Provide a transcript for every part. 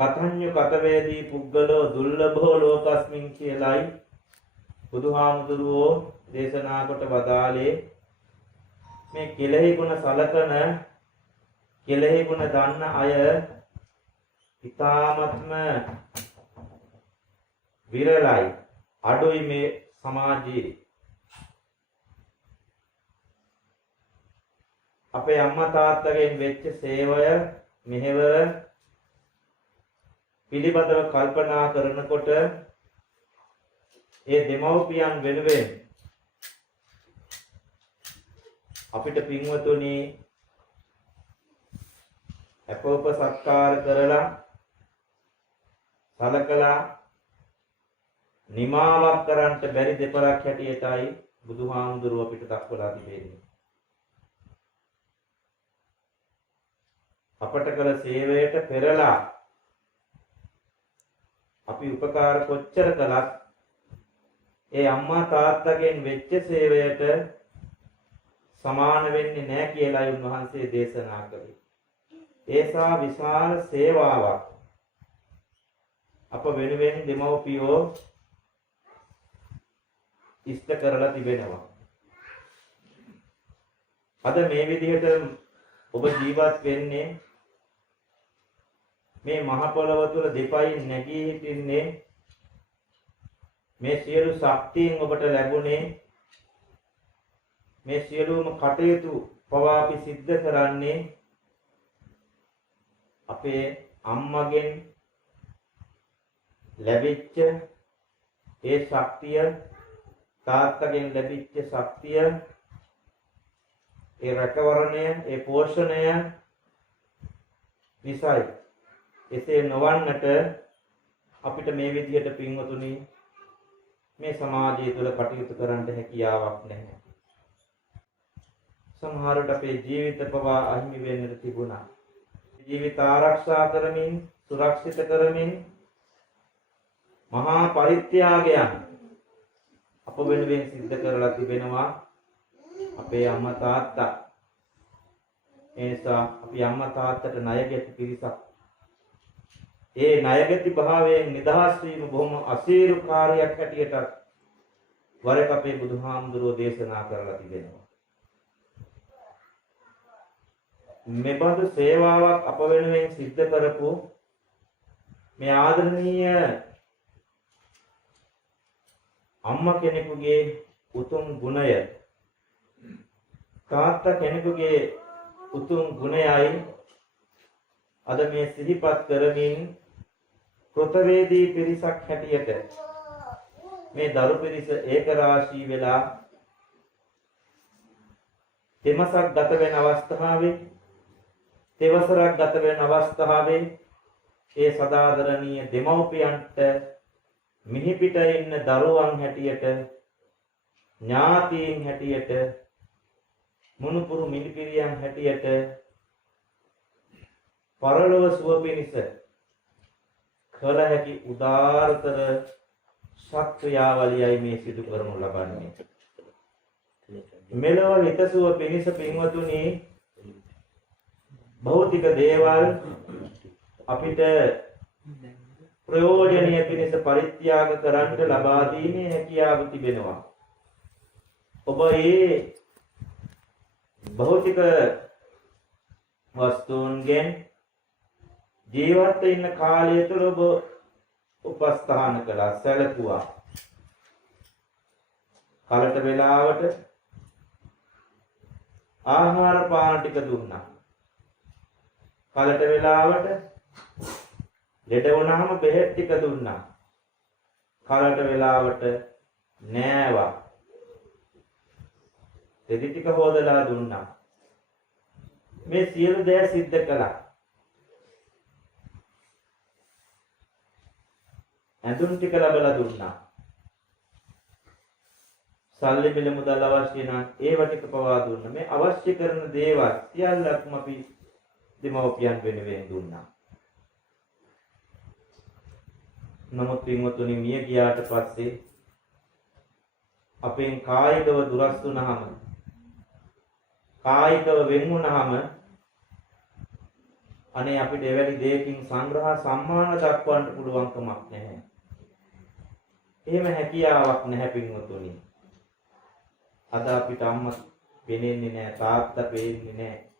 කතඤ්ඤ කතවේදී පුද්ගලෝ දුර්ලභෝ ලෝකස්මින් කියලයි බුදුහාමුදුරුවෝ දේශනා කොට වදාළේ. මේ කෙලෙහි ගුණ සලකන කෙලෙහි ගුණ දන්න අය ඊ타ත්ම විරලයි, අඩුයි මේ සමාජයේ. අපේ අම්මා තාත්තගෙන් වෙච්ච සේවය මෙහෙවර පිළිබඳව කල්පනා කරනකොට ඒ දෙමව්පියන් වෙනුවෙන් අපිට පින්වතුනි අපෝප සත්කාර කරලා සලකලා නිමාවක් කරන්නට බැරි දෙපරක් හැටියටයි බුදුහාමුදුරුව අපිට දක්වලා තිබෙන්නේ. අපට කළ සේවයට පෙරලා අපි උපකාර කොච්චර කළත් ඒ අම්මා තාත්තගෙන් වෙච්ච සේවයට සමාන වෙන්නේ නැහැ කියලායි උන්වහන්සේ දේශනා කළේ. ඒසා විශාල සේවාවක් අප වෙනුවෙන් දෙමව්පියෝ ඉෂ්ට කරලා තිබෙනවා. අද මේ විදිහට ඔබ ජීවත් වෙන්නේ මේ මහ පොළව තුළ දෙපයින් නැගී හිටින්නේ මේ සියලු ශක්තියින් ඔබට ලැබුණේ මේ සියලුම කටයුතු පවා අපි සිද්ධ කරන්නේ අපේ අම්මගෙන් ලැබිච්ච ඒ ශක්තිය, තාත්තගෙන් ලැබිච්ච ශක්තිය, ඒ රැකවරණය, ඒ පෝෂණය නිසායි. එසේ නොවන්නට අපිට මේ විදිහට පින්වතුනි මේ සමාජය තුළ කටයුතු කරන්න හැකියාවක් නැහැ. සමහරවිට අපේ ජීවිත පවා අහිමි වෙන්නට තිබුණා. ජීවිත ආරක්ෂා කරමින්, සුරක්ෂිත කරමින් මහා පරිත්‍යාගයන් අප වෙනුවෙන් සිද්ධ කරලා තිබෙනවා අපේ අම්මා තාත්තා. ඒ නිසා අපි අම්මා තාත්තට ණයගැති පිරිසක්. ඒ ණයගැති භාවයෙන් නිදහස් වීම බොහොම අසීරු කාර්යයක් හැටියට වරක අපේ බුදුහාමුදුරුවෝ දේශනා කරලා තිබෙනවා. මෙබඳු සේවාවක් අප වෙනුවෙන් සිද්ධ කරපු මේ ආදරණීය අම්මා කෙනෙකුගේ උතුම් ගුණය, තාත්තා කෙනෙකුගේ උතුම් ගුණයයි අද මේ සිහිපත් කරමින් කෘතවේදී පිරිසක් හැටියට මේ දරු පිරිස ඒකරාශී වෙලා තෙමසක් ගත වෙන අවස්ථාවේ, තෙවසරක් ගත වෙන අවස්ථාවේ ඒ සදාදරණීය දෙමව්පියන්ට මිහිපිට ඉන්න දරුවන් හැටියට, ඥාතීන් හැටියට, මුණුපුරු මිනිපිරියන් හැටියට පරලොව සුව පිණිස කළ හැකි උදාරතර ශක්‍රියාවලියයි මේ සිදු කරනු ලබන්නේ. මෙලොව හිතසුව පිණිස පින්වතුනි භෞතික දේවල් අපිට ප්‍රයෝජනීය පිණිස පරිත්‍යාග කරන්නට ලබා දීමේ හැකියාව තිබෙනවා. ඔබ මේ භෞතික වස්තුන්ගෙන් ජීවත් වෙන්න කාලය තුළ ඔබ උපස්ථාන කළා, සැලකුවා. කලට වේලාවට ආහාර පාන ටික දුන්නා. කලට වේලාවට ලෙඩ වුණාම බෙහෙත් ටික දුන්නා. කලට වේලාවට නෑවා. දෙදි ටික හොදලා දුන්නා. මේ සියලු දේ සිද්ධ කළා. ඇඳුම් ටික ලැබලා දුන්නා. සල්ලි මිල මුදල් අවශ්‍ය නම් ඒව ටික පවා දුන්නා. මේ අවශ්‍ය කරන දේවල් සියල්ලක්ම අපි දෙමව්පියන් වෙනුවෙන් දුන්නා. නමුත් පින්වතුනි මිය ගියාට පස්සේ අපෙන් කායිකව දුරස් වුණාම, කායිකව වෙන් වුණාම අනේ අපිට එවැනි දෙයකින් සංග්‍රහ සම්මාන දක්වන්න පුළුවන් කමක් නැහැ. එහෙම හැකියාවක් නැහැ පින්වතුනි. අද අපිට අම්මා පෙනෙන්නේ නැහැ, තාත්තා පෙනෙන්නේ නැහැ.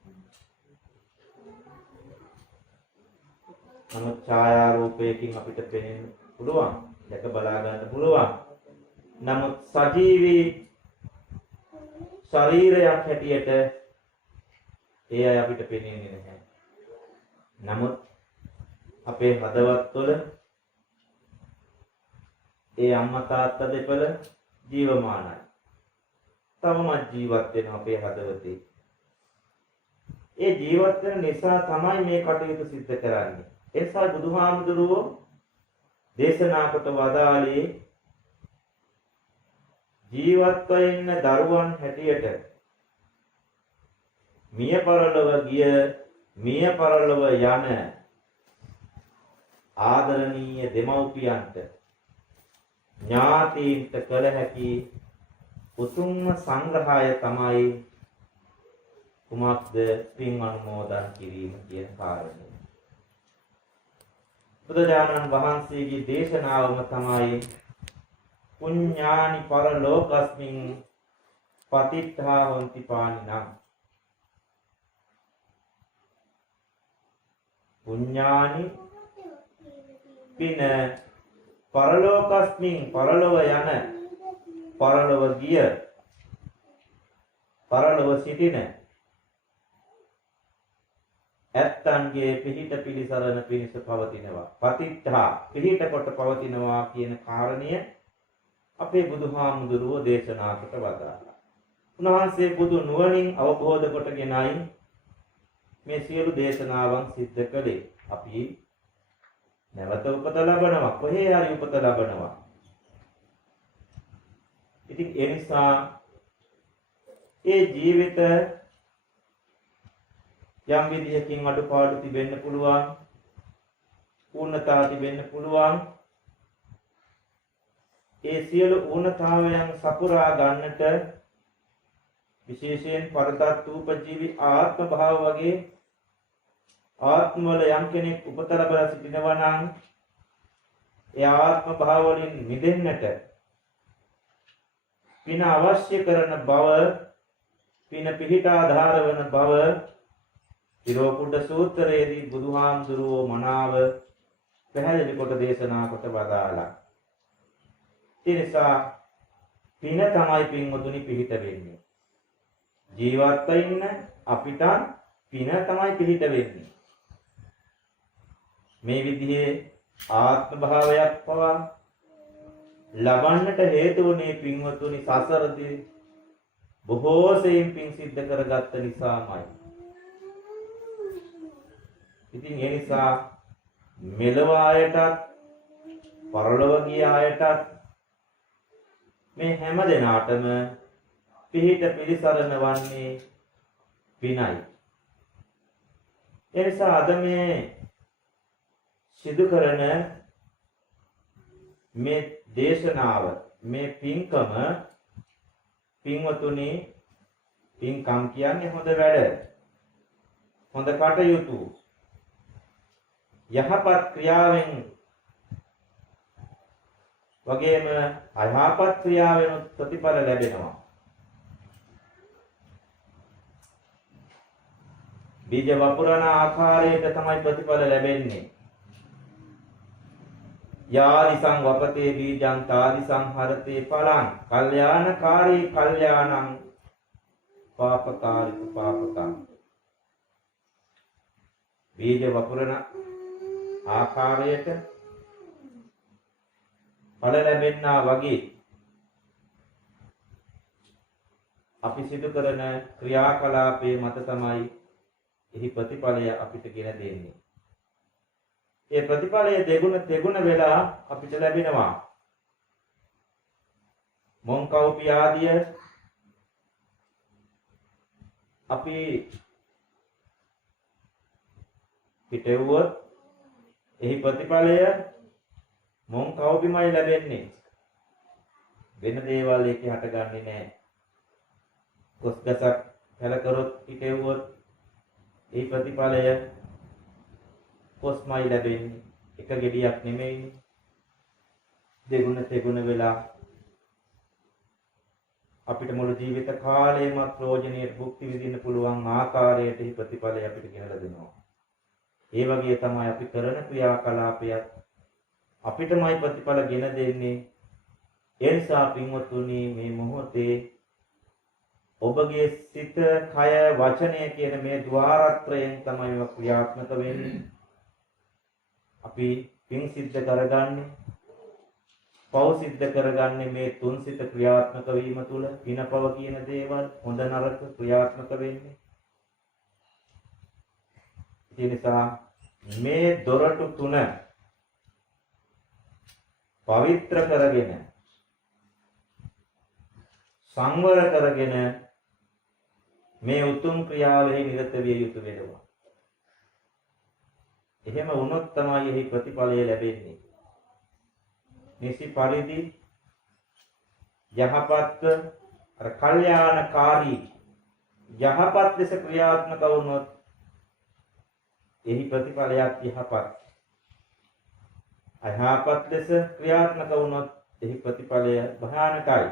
නමුත් ඡායාරූපයකින් අපිට පෙනෙන්න පුළුවන්, දැක බලා ගන්න පුළුවන්. නමුත් සජීවී ශරීරයක් හැටියට ඒ අය අපිට පෙනෙන්නේ නැහැ. නමුත් අපේ හදවත් තුළ ඒ අම්මා තාත්තා දෙපළ ජීවමානයි. තවමත් ජීවත් වෙන අපේ හදවතේ. ඒ ජීවත් වෙන නිසා තමයි මේ කටයුතු සිද්ධ කරන්නේ. එසා බුදුහාමුදුරුවෝ දේශනා කොට වදාළේ ජීවත්ව ඉන්න දරුවන් හැටියට මිය පරලොව ගිය මිය පරලොව යන ආදරණීය දෙමව්පියන්ට ඥාතීන්ට කළ හැකි උතුම්ම සංග්‍රහය තමයි කුමක්ද? පින් අනුමෝදන් කිරීම කියන කාරණය. බුදුරජාණන් වහන්සේගේ දේශනාවම තමයි පුඤ්ඤානි පරලෝකස්මින් පතිත්ථා හොන්ති පානිනම්. පුඤ්ඤානි පින පරලෝකස්මින් පරලොව යන පරලොව ගිය පරලොව සිටින ඇත්තන්ගේ පිහිට පිළිසරණ පිණිස පවතිනවා. පතිත්ථා පිහිට කොට පවතිනවා කියන කාරණය අපේ බුදුහාමුදුරුවෝ දේශනා කොට වදාළා. උන්වහන්සේ බුදු නුවණින් අවබෝධ කොටගෙනයි මේ සියලු දේශනාවන් සිද්ධ කළේ. අපි නැවත උපත ලබනවා, කොහේ හරි උපත ලබනවා. ඉතින් ඒ නිසා ඒ ජීවිත යම් විදිහකින් අඩුපාඩු තිබෙන්න පුළුවන්, ඌනතා තිබෙන්න පුළුවන්. ඒ සියලු ඌනතාවයන් සපුරා ගන්නට විශේෂයෙන් පරතත්ූපජීවි ආත්ම භාව වගේ ආත්මවල යම් කෙනෙක් උපත ලබා සිටිනවා නම් ඒ ආත්ම භාව වලින් මිදෙන්නට පින අවශ්‍ය කරන බව, පින පිහිට ආධාර වන බව තිරෝකුඩ සූත්‍රයේදී බුදුහාමුදුරුවෝ මනාව පැහැදිලි කොට දේශනා කොට වදාළා. ඒ නිසා පින තමයි පින්වතුනි පිහිට වෙන්නේ. ජීවත්ව ඉන්න අපිට පින තමයි පිහිට වෙන්නේ. මේ විදිහේ ආත්ම භාවයක් පවා ලබන්නට හේතු වුණේ පින්වතුනි සසරදී බොහෝ සෙයින් පින් සිද්ධ කරගත්ත නිසාමයි. ඉතින් ඒ නිසා මෙලව ආයතත් පරලොව ගිය ආයතත් මේ හැම දෙනාටම පිහිට පිළිසරණ වන්නේ පිනයි. ඒ නිසා අද මේ සිදු කරන මේ දේශනාව, මේ පින්කම පින්වතුනි, පින්කම් කියන්නේ හොඳ වැඩ, හොඳ කටයුතු, යහපත් ක්‍රියාවෙන් වගේම අයහපත් ක්‍රියාවෙන් ප්‍රතිඵල ලැබෙනවා. බීජ වපුරන ආකාරයට තමයි ප්‍රතිඵල ලැබෙන්නේ. යාදිසං වපතේ බීජං තාදිසං හරතේ පලං කල්යාණකාරී කල්යාණං පාපකාරී පාපකං. බීජ වපුරන ආකාරයට ඵල ලැබෙන්නා වගේ අපි සිදු කරන ක්‍රියාකලාපයේ මත තමයි එහි ප්‍රතිඵලය අපිට ගෙන දෙන්නේ. ඒ ප්‍රතිඵලය දෙගුණ තෙගුණ වෙලා අපිට ලැබෙනවා. මොන්කව්පි ආදිය අපි පිටෙව්වොත් එහි ප්‍රතිඵලය මොන්කව්පිමයි ලැබෙන්නේ. වෙන දේවල් එකේ හටගන්නේ නැහැ. කොස් ගසක් පැල කරොත් පිටෙව්වොත් ඒ ප්‍රතිඵලය කොස්මයි ලැබෙන්නේ. එක ගෙඩියක් නෙමෙයි. දෙගුණ තෙගුණ වෙලා අපිට මුළු ජීවිත කාලයම ප්‍රයෝජනෙට භුක්ති විඳින්න පුළුවන් ආකාරයට ප්‍රතිඵලය අපිට ගෙනලා දෙනවා. ඒ වගේ තමයි අපි කරන ක්‍රියාකලාපයත් අපිටමයි ප්‍රතිඵල ගෙන දෙන්නේ. ඒ නිසා පින්වත්නි මේ මොහොතේ ඔබගේ සිත, කය, වචනය කියන මේ ద్వාරත්‍රයෙන් තමයි ක්‍රියාත්මක වෙන්නේ. අපි පින් සිද්ධ කරගන්නේ, පව් සිද්ධ කරගන්නේ මේ තුන් සිත ක්‍රියාත්මක වීම තුළ. පිනපව කියන දේවල් හොඳ නරක ක්‍රියාත්මක වෙන්නේ. ඒ නිසා මේ දොරටු තුන පවිත්‍ර කරගෙන සංවර කරගෙන මේ උතුම් ක්‍රියාවෙහි නිරත විය යුතු වෙනවා. එහෙම වුණොත් තමයි එහි ප්‍රතිඵලය ලැබෙන්නේ. නිසි පරිදි යහපත් අර කල්යාණකාරී යහපත් ලෙස ක්‍රියාත්මක වුණොත් එහි ප්‍රතිඵලයක් යහපත්. අයහපත් ලෙස ක්‍රියාත්මක වුණොත් එහි ප්‍රතිඵලය භයානකයි.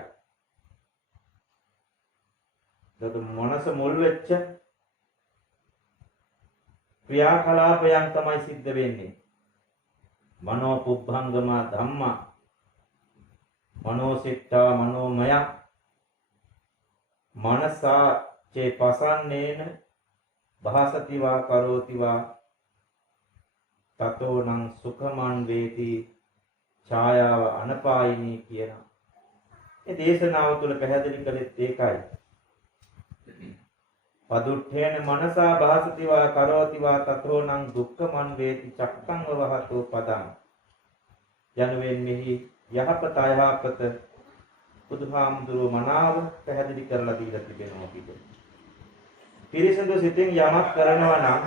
දත මනස මුල් වෙච්ච ක්‍රියාකලාපයන් තමයි සිද්ධ වෙන්නේ. මනෝ පුබ්බංගම ධම්මා මනෝසිට්ඨා මනෝමය මනසා චේ පසන්නේන භාසතිවා කරෝතිවා තතෝනං සුඛමන් වේති ඡායාව අනපායිනී කියන ඒ දේශනාව තුළ පැහැදිලි කළෙත් ඒකයි. පදුට්ඨේන මනසා භාසතිවා කරෝතිවා තතෝනං දුක්ඛමන් වේති චක්ඛං වහතෝ පදං යනුවෙන් මෙහි යහපත අයහපත බුදුහාමුදුරුවෝ මනාව පැහැදිලි කරලා දීලා තිබෙනවා පිටු. පිරිසිදු සිතින් යමක් කරනවා නම්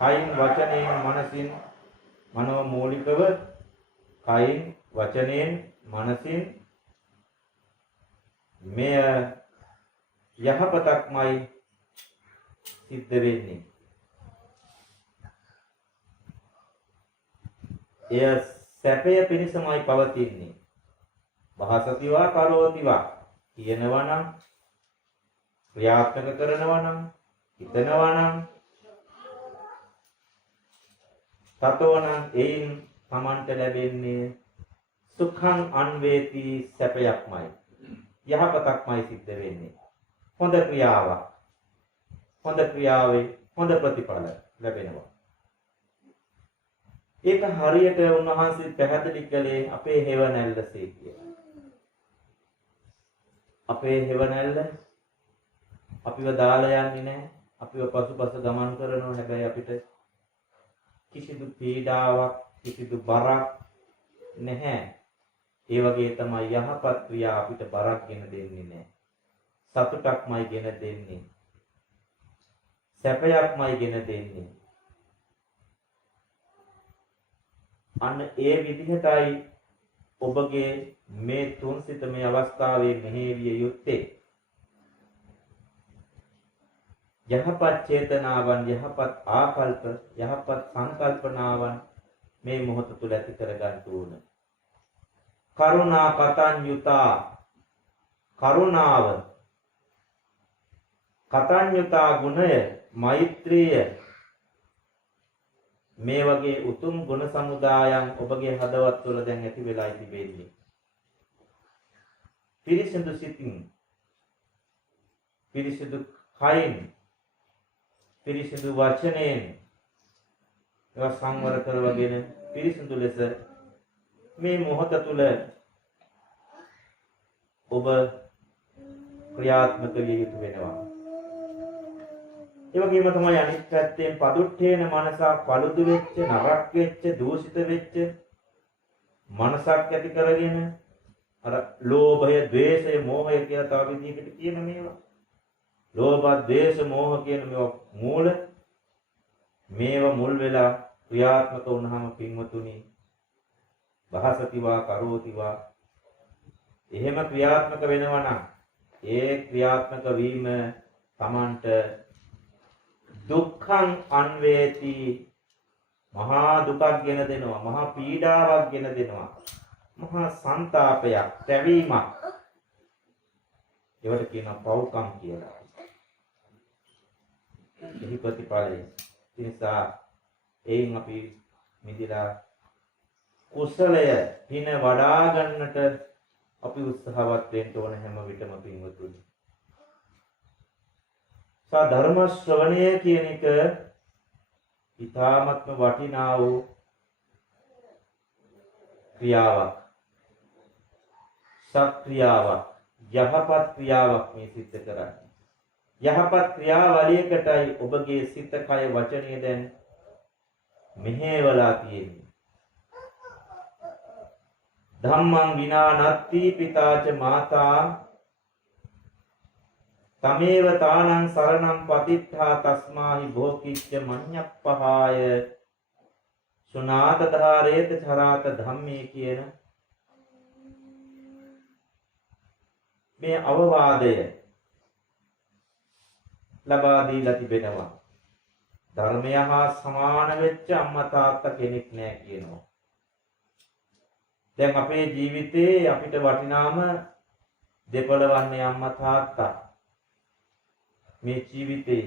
කයින් වචනයෙන් මනසින් මනෝමූලිකව කයින් වචනයෙන් මනසින් මෙය යහපතක්මයි සිද්ධ වෙන්නේ. එය සැපය පිණිසමයි පවතින්නේ. භාසතිවා කරෝතිවා කියනවා නම් ක්‍රියාත්මක කරනවා නම් හිතනවා නම් තතෝනම් එයින් තමන්ට ලැබෙන්නේ සුඛං අන්වේති සැපයක්මයි. යහපතක්මයි සිද්ධ වෙන්නේ. හොඳ ක්‍රියාවක්. හොඳ ක්‍රියාවේ හොඳ ප්‍රතිඵල ලැබෙනවා. ඒක හරියට උන්වහන්සේ පැහැදිලි කළේ අපේ හේවණැල්ලසේ කියලා. අපේ හේවණැල්ල අපිව දාලා යන්නේ නැහැ. අපිව පසුපස ගමන් කරනවා. හැබැයි අපිට කිසිදු පීඩාවක්, කිසිදු බරක් නැහැ. ඒ වගේ තමයි යහපත් ක්‍රියා අපිට බරක් ගෙන දෙන්නේ නැහැ. සතුටක්මයි ගෙන දෙන්නේ. සැපයක්මයි ගෙන දෙන්නේ. අන්න ඒ විදිහටයි ඔබගේ මේ තුන් සිත මේ අවස්ථාවේ මෙහෙවිය යුත්තේ. යහපත් චේතනාවන්, යහපත් ආකල්ප, යහපත් සංකල්පනාවන් මේ මොහොත තුල ඇති කර ගන්න ඕන. කරුණා කතඤ්ඤුතා කරුණාව, කතඤ්ඤුතා ගුණය, මෛත්‍රිය මේ වගේ උතුම් ගුණ සමුදායන් ඔබගේ හදවත් තුළ දැන් ඇති වෙලායි තිබෙන්නේ. පිරිසිදු සිතින්, පිරිසිදු කයින්, පිරිසිදු වචනයෙන් ඒවා සංවර කරවගෙන පිරිසිදු ලෙස මේ මොහොත තුළ ඔබ ක්‍රියාත්මක විය යුතු වෙනවා. ඒ වගේම තමයි අනිත් පැත්තෙන් පදුට්ඨේන මනසා පළුදු වෙච්ච, නරක් වෙච්ච, දූෂිත වෙච්ච මනසක් ඇති කරගෙන අර ලෝභය, ද්වේෂය, මෝහය කියලා තව විදිහකට කියන මේවා. ලෝභ, ද්වේෂ, මෝහ කියන මේවා මුල් වෙලා ක්‍රියාත්මක වුණාම පින්වතුනි භාසතිවා කරෝතිවා එහෙම ක්‍රියාත්මක වෙනවා නම් ඒ ක්‍රියාත්මක වීම Tamanට දුක්ඛං අන්වේති මහා දුකක් ගෙන දෙනවා, මහා පීඩාවක් ගෙන දෙනවා, මහා සංతాපයක්, තැවීමක්. ඒවට කියනවා පව්කම් කියලා. එහි ප්‍රතිඵලය. ඒ නිසා එයින් අපි මිදලා කුසලය පින වඩා ගන්නට අපි උත්සාහවත් වෙන්න ඕන හැම විටම පින්වතුනි. ධර්ම ශ්‍රවණය කියන එක ඉතාමත්ම වටිනා වූ ක්‍රියාවක්. සත්ක්‍රියාවක්, යහපත් ක්‍රියාවක් මේ සිද්ධ කරන්නේ. යහපත් ක්‍රියාවලියකටයි ඔබගේ සිත, කය, වචනය දැන් මෙහෙवला තියෙන්නේ. ධම්මං විනා නත්ති පිතාච මාතා තමේව තානං සරණං පතිත්ථා තස්මාහි භෝකිච්ච මඤ්ඤප්පහාය සුනාත ධාරේත චරාත ධම්මේ කියන මේ අවවාදය ලබා දීලා තිබෙනවා. ධර්මය හා සමාන වෙච්ච අම්මා තාත්තා කෙනෙක් නෑ කියනවා. දැන් අපේ ජීවිතේ අපිට වටිනාම දෙපළ වන්නේ අම්මා තාත්තා. මේ ජීවිතේ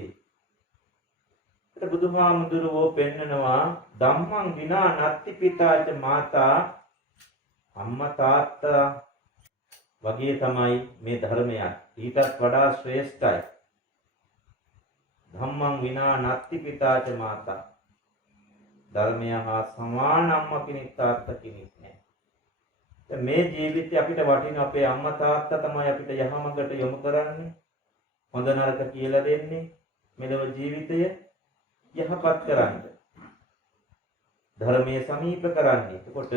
ඒත් බුදුහාමුදුරුවෝ පෙන්නනවා ධම්මං විනා නත්ති පිතාච මාතා, අම්මා තාත්තා වගේ තමයි මේ ධර්මයක්. ඊටත් වඩා ශ්‍රේෂ්ඨයි. ධම්මං විනා නත්ති පිතාච මාතා, ධර්මය හා සමාන අම්මා කෙනෙක් තාත්තා කෙනෙක් නෑ. මේ ජීවිතේ අපිට වටින අපේ අම්මා තාත්තා තමයි අපිට යහමඟට යොමු කරන්නේ, හොඳ නරක කියලා දෙන්නේ, මෙලොව ජීවිතය යහපත් කරන්න, ධර්මයේ සමීප කරන්නේ. එතකොට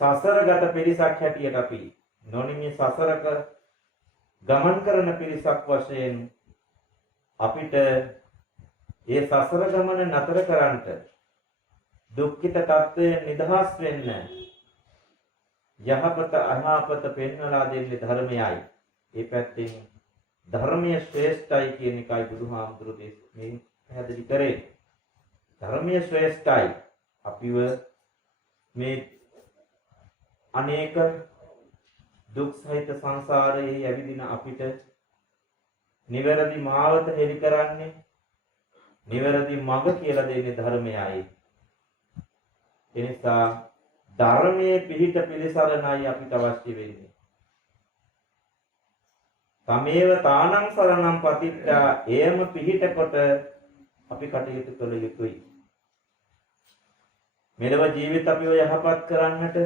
සසරගත පිරිසක් හැටියට අපි නොනිමි සසරක ගමන් කරන පිරිසක් වශයෙන් අපිට ඒ සසර ගමන නතර කරන්නට, දුක්ඛිත තත්ත්වයෙන් නිදහස් වෙන්න යහපත අයහපත පෙන්වලා දෙන්නේ ධර්මයයි. ඒ පැත්තෙන් ධර්මයේ ශ්‍රේෂ්ඨයි කියන එකයි බුදුහාමුදුරුවෝ මේ පැහැදිලි කරේ. ධර්මයේ ශ්‍රේෂ්ඨයි. අපිව මේ අනේක දුක් සහිත සංසාරයේ ඇවිදින අපිට නිවැරදි මාවත හෙළි කරන්නේ, නිවැරදි මඟ කියලා දෙන්නේ ධර්මයයි. එනිසා ධර්මයේ පිහිට පිළිසරණයි අපිට අවශ්‍ය වෙන්නේ. තමේව තානං සරණං පතිත්තා, එයම පිහිට කොට අපි කටයුතු කළ යුතුයි. මෙලව ජීවිත අපිව යහපත් කරන්නට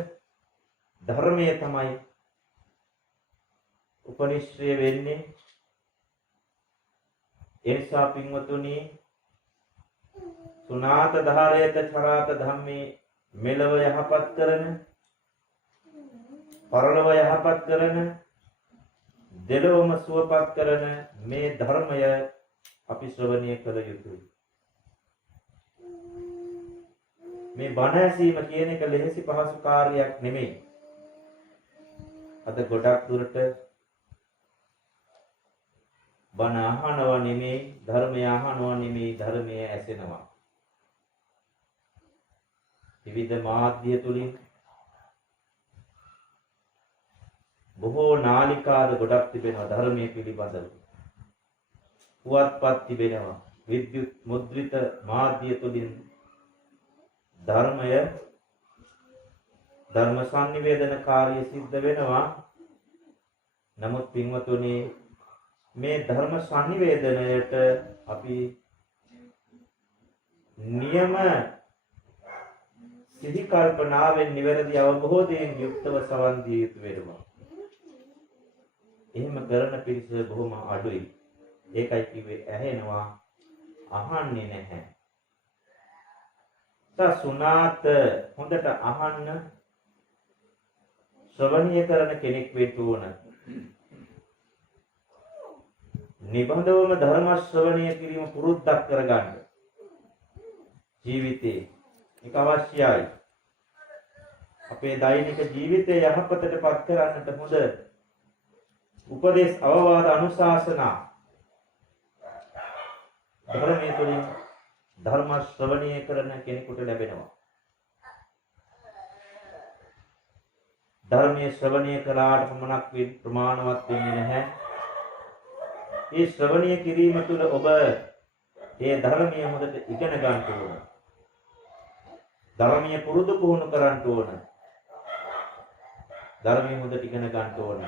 ධර්මයේ තමයි උපනිශ්‍රය වෙන්නේ. එනිසා පින්වතුනි, සුනාත ධාරේත චරාත ධම්මේ, මෙලව යහපත් කරන, පරලොව යහපත් කරන, දෙලොවම සුවපත් කරන මේ ධර්මය අපි ශ්‍රවණය කළ යුතුයි. මේ බණ ඇසීම කියන එක ලෙහෙසි පහසු කාර්යයක් නෙමෙයි. අද ගොඩක් දුරට බණ අහනවා නෙමෙයි, ධර්මය අහනවා නෙමෙයි, ධර්මය ඇසෙනවා. විවිධ මාධ්‍ය තුලින් බොහෝ නාලිකාද ගොඩක් තිබෙනවා ධර්මයේ පිළිබඳව. පුවත්පත් තිබෙනවා. විද්‍යුත් මුද්‍රිත මාධ්‍ය තුලින් ධර්මය, ධර්ම සංනිවේදන කාර්ය සිද්ධ වෙනවා. නමුත් පින්වතුනි, මේ ධර්ම සංනිවේදනයට අපි නියම සිහි කල්පනාවෙන් නිවැරදි අවබෝධයෙන් යුක්තව සවන් දිය යුතු වෙනවා. එහෙම කරන පිරිස බොහොම අඩුයි. ඒකයි කිව්වේ ඇහෙනවා, අහන්නේ නැහැ. සුනාත හොඳට අහන්න, ශ්‍රවණීය කරන කෙනෙක් වෙන්න ඕන. නිබඳවම ධර්ම ශ්‍රවණීය කිරීම පුරුද්දක් කරගන්න. ජීවිතේ ඒක අවශ්‍යයි. අපේ දෛනික ජීවිතය යහපතට පත් කරන්නට හොඳ උපදේශ, අවවාද, අනුශාසනා ධර්මයේ තුලින් ධර්ම ශ්‍රවණය කරන කෙනෙකුට ලැබෙනවා. ධර්මයේ ශ්‍රවණය කළාට පමණක් ප්‍රමාණවත් වෙන්නේ නැහැ. මේ ශ්‍රවණය කිරීම තුළ ඔබ මේ ධර්මයේ හොඳට ඉගෙන ගන්න ඕන. ධර්මයේ පුරුදු පුහුණු කරන්න ඕන. ධර්මයේ හොඳට ඉගෙන ගන්න ඕන.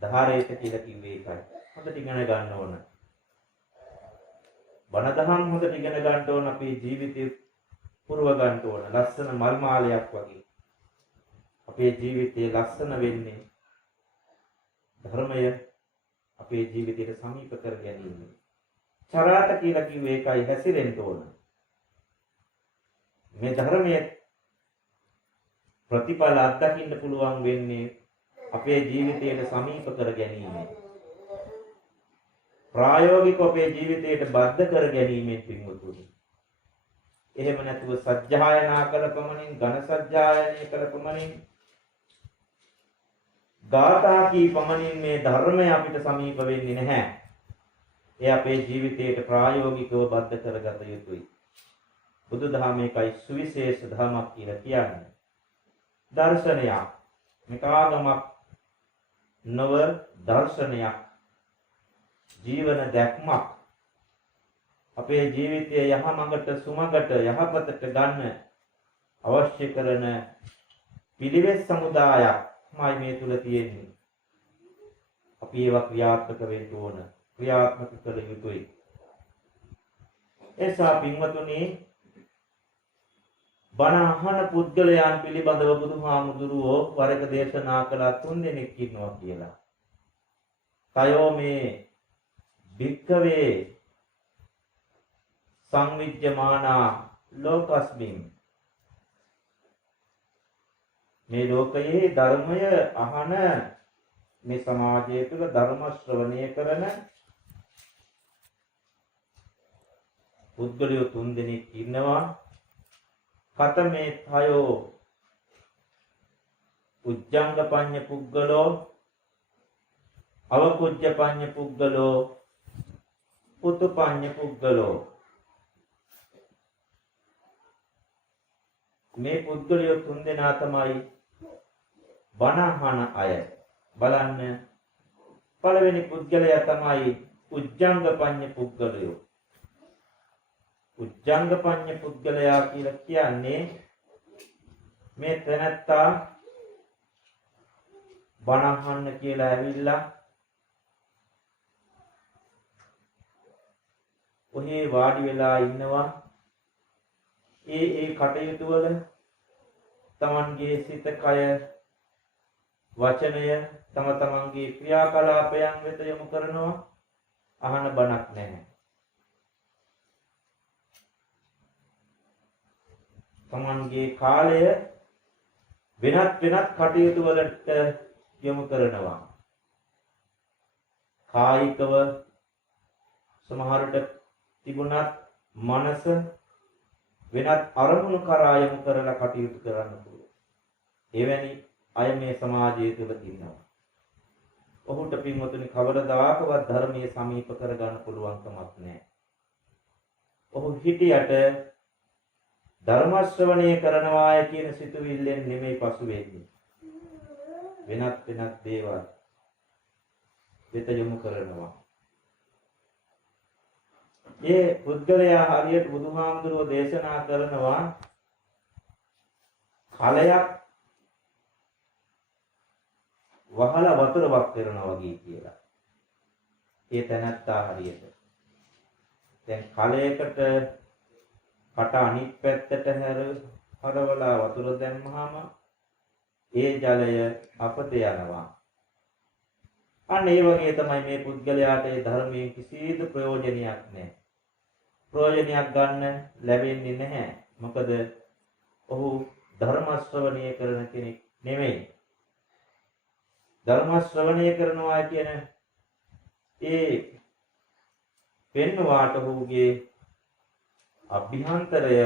ධාරේත කියලා කිව්වේ ඒකයි. හොඳට ඉගෙන ගන්න ඕන. බණ දහම් හොඳට ඉගෙන ගන්න ඕන. අපේ ජීවිතේ පුරව ගන්න ඕන. ලස්සන මල් මාලයක් වගේ. අපේ ජීවිතේ ලස්සන වෙන්නේ ධර්මය අපේ ජීවිතයට සමීප කර ගැනීම. චරාත කියලා කිව්වේ ඒකයි, හැසිරෙන්න ඕන. මේ ධර්මයේ ප්‍රතිඵල අත්දකින්න පුළුවන් වෙන්නේ අපේ ජීවිතයට සමීප කර ගැනීම. ප්‍රායෝගිකව අපේ ජීවිතයට බද්ධ කර ගැනීමෙන් පින්වතුනි. එහෙම නැතුව සත්‍යයනා කළ පමණින්, ඝන සත්‍යයනය කළ පමණින්, ගාථා කී පමණින් මේ ධර්මය අපිට සමීප වෙන්නේ නැහැ. ඒ අපේ ජීවිතයට ප්‍රායෝගිකව බද්ධ කරගත යුතුයි. බුදුදහම එකයි සුවිශේෂ ධර්මයක් කියලා කියන්නේ. දර්ශනයක්, මේකාගමක් නව දර්ශනයක්, ජීවන දැක්මක්. අපේ ජීවිතයේ යහමඟට, සුමඟට, යහපතට ගන්න අවශ්‍ය කරන පිළිවෙත් සමුදායක් මයි මේ තුල තියෙන්නේ. අපි ඒවා ක්‍රියාත්මක වෙන්න ඕන. ක්‍රියාත්මක කළ යුතුයි. එසා පින්වතුනි, බණ අහන පුද්ගලයන් පිළිබඳව බුදුහාමුදුරුවෝ වරක දේශනා කළා 3 දෙනෙක් ඉන්නවා කියලා. තයෝ මේ භික්ඛවේ සංවිජ්ජමානා ලෝකස්මින්, මේ ලෝකයේ ධර්මය අහන, මේ සමාජය තුළ ධර්ම ශ්‍රවණය කරන පුද්ගලයෝ 3 දෙනෙක් ඉන්නවා. කතමේ තයෝ උජ්ජංගපඤ්ඤ පුද්ගලෝ, අවකුජ්ජපඤ්ඤ පුද්ගලෝ, පුතුපඤ්ඤ පුද්ගලෝ. මේ පුද්ගලයෝ 3 දෙනා තමයි බණ අහන අය. බලන්න, පළවෙනි පුද්ගලයා තමයි උජ්ජංගපඤ්ඤ පුද්ගලයෝ. උජ්ජංගපඤ්ඤ පුද්ගලයා කියලා කියන්නේ මේ තැනැත්තා බණ අහන්න කියලා ඇවිල්ලා ඔහේ වාඩි වෙලා ඉන්නවා. ඒ කටයුතු වල තමන්ගේ සිත, කය, වචනය තමන්ගේ ක්‍රියාකලාපයන් වෙත යොමු කරනවා. අහන බණක් නැහැ. තමන්ගේ කාලය වෙනත් කටයුතු වලට යොමු කරනවා. කායිකව සමහරට තිබුණත් මනස වෙනත් අරමුණු කරා යොමු කරලා කටයුතු කරන්න පුළුවන්. එවැනි අය මේ සමාජය තුළ ඉන්නවා. ඔහුට පින්වතුනි කවදාකවත් ධර්මයේ සමීප කරගන්න පුළුවන් කමක් නැහැ. ඔහු හිටියට ධර්ම ශ්‍රවණය කරනවාය කියන සිතුවිල්ලෙන් නෙමෙයි පසු වෙන්නේ. වෙනත් දේවල් වෙත යොමු කරනවා. මේ පුද්ගලයා හරියට බුදුහාමුදුරුවෝ දේශනා කරනවා කලයක් වහලා වතුරක් කරනවා වගේ කියලා. ඒ තැනත්තා හරියට. දැන් කලයකට කට අනිත් පැත්තට හරවලා වතුර දැම්මහම ඒ ජලය අපත යනවා. අන්න ඒ වගේ තමයි මේ පුද්ගලයාට ඒ ධර්මයෙන් කිසිදු ප්‍රයෝජනයක් නැහැ. ප්‍රයෝජනයක් ගන්න ලැබෙන්නේ නැහැ. මොකද ඔහු ධර්ම ශ්‍රවණය කරන කෙනෙක් නෙමෙයි. ධර්ම ශ්‍රවණය කරනවා කියන ඒ පෙන්වාට ඔහුගේ අභ්‍යන්තරය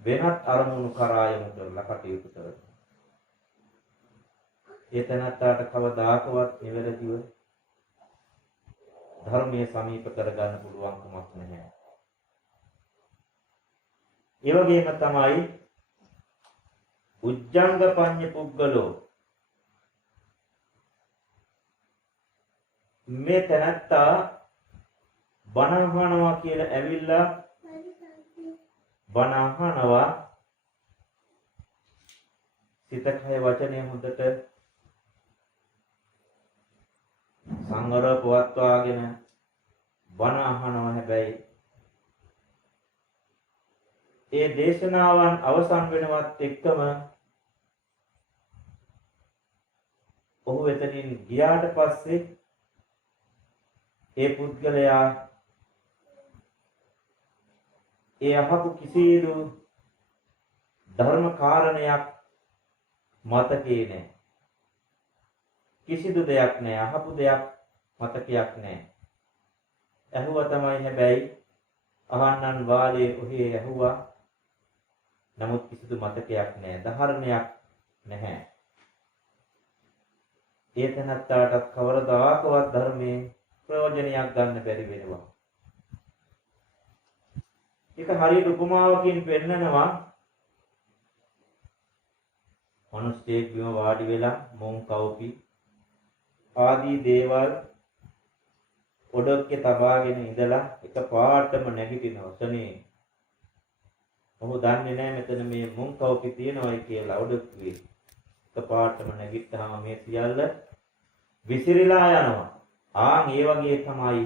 වෙනත් අරමුණු කරා යොමු කරලා කටයුතු කරනවා. ඒ තැනත්තාට කවදාකවත් නිවැරදිව ධර්මයේ සමීප කරගන්න පුළුවන් කමක් නැහැ. ඒ වගේම තමයි උජ්ජංග පඤ්ඤ පුද්ගලෝ මේ තැනත්තා බණ අහනවා කියලා ඇවිල්ලා බණ අහනවා සිත කය වචනය හොඳට සංවර පවත්වාගෙන බණ අහනවා. හැබැයි ඒ දේශනාවන් අවසන් වෙනවත් එක්කම ඔහු එතනින් ගියාට පස්සේ ඒ පුද්ගලයා ඒ අහපු කිසිදු ධර්ම කාරණයක් මතකේ නැහැ. කිසිදු දෙයක් නැහැ. අහපු දෙයක් මතකයක් නැහැ. ඇහුවා තමයි. හැබැයි අහන්නන් වාලේ ඔහේ ඇහුවා. නමුත් කිසිදු මතකයක් නැහැ. ධාරණයක් නැහැ. ඒ තැනත්තාට කවරදාකවත් ධර්මයේ ප්‍රයෝජනයක් ගන්න බැරි වෙනවා. ඒක හරියට උපමාවකින් පෙන්නනවා. මනුස්සයෙක් බිම වාඩි වෙලා මොන් කවුපි ආදී දේවල් ඔඩොක්කේ තබාගෙන ඉඳලා එක පාටම නැගිටිනවා. සනේ ඔහු දන්නේ නැහැ මෙතන මේ මොන් කවුපි තියෙනවයි කියලා ඔඩොක්කුවේ. එක පාටම නැගිට්ටාම මේ සියල්ල විසිරීලා යනවා. ආන් ඒ වගේ තමයි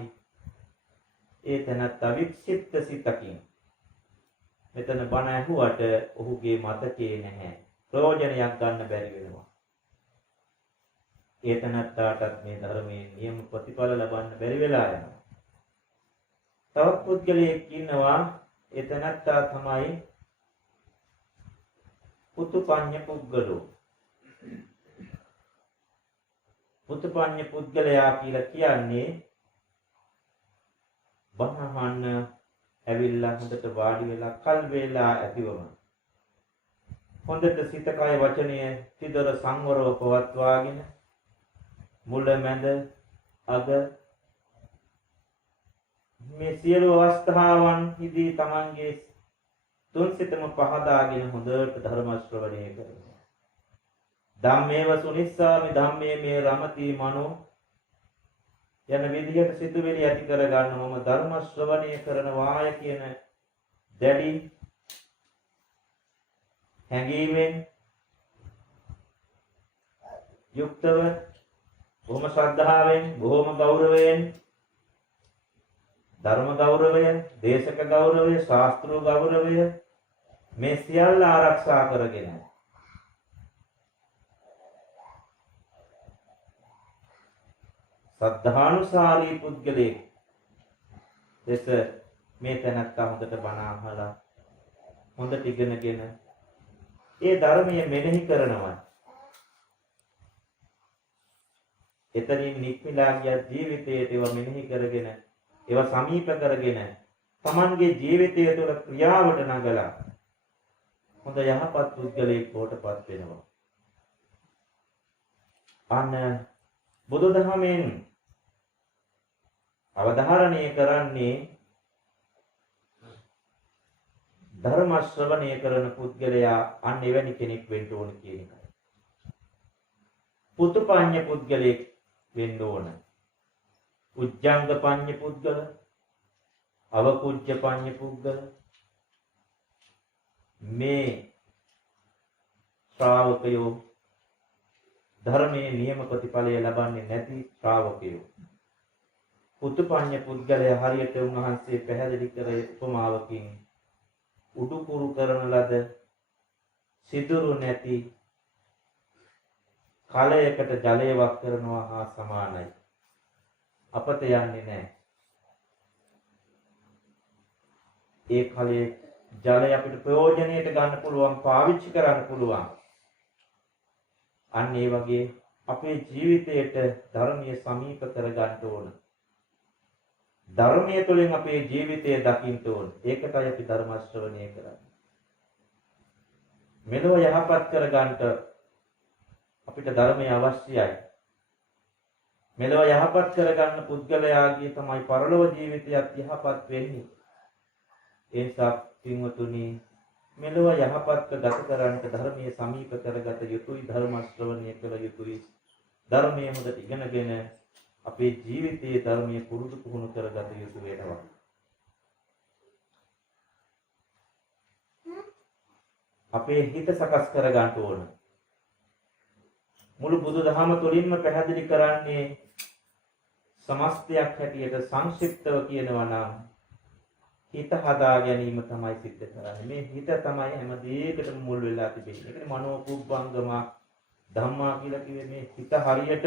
ඒ තැනත් අවික්ෂිප්ත සිතකින් මෙතන බණ ඇහුවට ඔහුගේ මතකේ නැහැ. ප්‍රයෝජනයක් ගන්න බැරි වෙනවා. ඒ තැනත්තාටත් මේ ධර්මයේ නියම ප්‍රතිඵල ලබන්න බැරි වෙලා යනවා. තවත් පුද්ගලයෙක් ඉන්නවා. ඒ තැනත්තා තමයි පුතුපඤ්ඤ පුද්ගලෝ. පුතුපඤ්ඤ පුද්ගලයා කියලා කියන්නේ බණ අහන්න ඇවිල්ලා හොඳට වාඩි වෙලා කල් වේලා ඇතිවම හොඳට සිත කය වචනය සිදර සංවරව පවත්වාගෙන මුල මැද අග මේ සියලු අවස්ථාවන් හිදී තමන්ගේ තුන් සිතම පහදාගෙන හොඳට ධර්ම ශ්‍රවණය කරනවා. ධම්මේව සුනිස්සාමි ධම්මේ මේ රමති මනෝ යන විදිහට සිතුවිලි ඇති කරගන්න මම ධර්ම ශ්‍රවණය කරනවාය කියන දැඩි හැඟීමෙන් යුක්තව බොහොම ශ්‍රද්ධාවෙන් බොහොම ගෞරවයෙන් ධර්ම ගෞරවය, දේශක ගෞරවය, ශාස්ත්‍ර ගෞරවය මේ සියල්ල ආරක්ෂා කරගෙන සද්ධානුසාරී පුද්ගලයෙක් ලෙස මේ තැනත්තා හොඳට බණ අහලා හොඳට ඉගෙනගෙන ඒ ධර්මය මෙනෙහි කරනවා. එතනින් නික්මිලා ගිය ජීවිතයේ ඒවා මෙනෙහි කරගෙන ඒවා සමීප කරගෙන තමන්ගේ ජීවිතය තුළ ක්‍රියාවට නගලා හොඳ යහපත් පුද්ගලයෙක් බවටපත් වෙනවා. අන්න බුදුදහමෙන් අවධාරණය කරන්නේ ධර්ම ශ්‍රවණය කරන පුද්ගලයා අන්න එවැනි කෙනෙක් වෙන්න ඕන කියන එකයි. පුතුපඤ්ඤ පුද්ගලෙක් වෙන්න ඕන. උජ්ජංග පඤ්ඤ පුද්ගල, අවකුජ්ජ පඤ්ඤ පුද්ගල මේ ශ්‍රාවකයෝ ධර්මයේ නියම ප්‍රතිඵලය ලබන්නේ නැති ශ්‍රාවකයෝ. පුතුපඤ්ඤ පුද්ගලයා හරියට උන්වහන්සේ පැහැදිලි කර උපමාවකින් උඩුකුරු කරන ලද සිදුරු නැති කලයකට ජලය වක් කරනවා හා සමානයි. අපත යන්නේ නැහැ. ඒ කලයේ ජලය අපිට ප්‍රයෝජනෙට ගන්න පුළුවන්, පාවිච්චි කරන්න පුළුවන්. අන්න ඒ වගේ අපේ ජීවිතයට ධර්මයේ සමීප කර ගන්න ඕන. ධර්මයේ තුලින් අපේ ජීවිතය දකින්න ඕන. ඒකටයි අපි ධර්ම ශ්‍රවණය කරන්නේ. මෙලොව යහපත් කර ගන්නට අපිට ධර්මය අවශ්‍යයි. මෙලොව යහපත් කර ගන්න පුද්ගලයාගේ තමයි පරලොව ජීවිතයත් යහපත් වෙන්නේ. ඒ නිසා පින්වතුනි මෙලොව යහපත් ගත කරන්නට ධර්මයේ සමීප කරගත යුතුයි, ධර්ම ශ්‍රවණය කළ යුතුයි. ධර්මයේ හොඳට ඉගෙනගෙන අපේ ජීවිතයේ ධර්මයේ පුරුදු පුහුණු කරගත යුතු වෙනවා. අපේ හිත සකස් කර ගන්න ඕන. මුළු බුදුදහම තුළින්ම පැහැදිලි කරන්නේ සමස්තයක් හැටියට සංක්ෂිප්තව කියනවා නම් හිත හදා ගැනීම තමයි සිද්ධ කරන්නේ. මේ හිත තමයි හැම දෙයකටම මුල් වෙලා තිබෙන්නේ. ඒකනේ මනෝකුබ්බංගම ධම්මා කියලා කිව්වේ. මේ හිත හරියට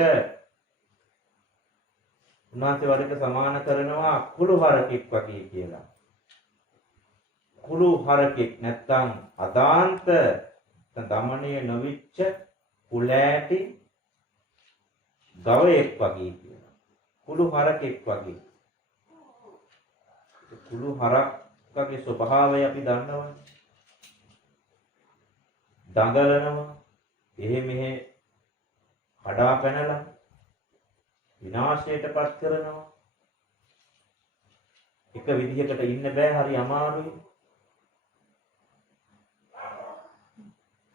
උන්වහන්සේ වරක සමාන කරනවා කුළු හරකෙක් වගේ කියලා. කුළු හරකෙක් නැත්තම් අදාන්ත දමණය නොවිච්ච කුලෑටි ගවයෙක් වගේ කියලා. කුළු හරකෙක් වගේ. කුළු හරකගේ ස්වභාවය අපි දන්නවනේ. දඟලනවා, එහෙ මෙහෙ කඩා පැනලා විනාශයටපත් කරනවා. එක විදිහකට ඉන්න බෑ, හරි අමාරුයි.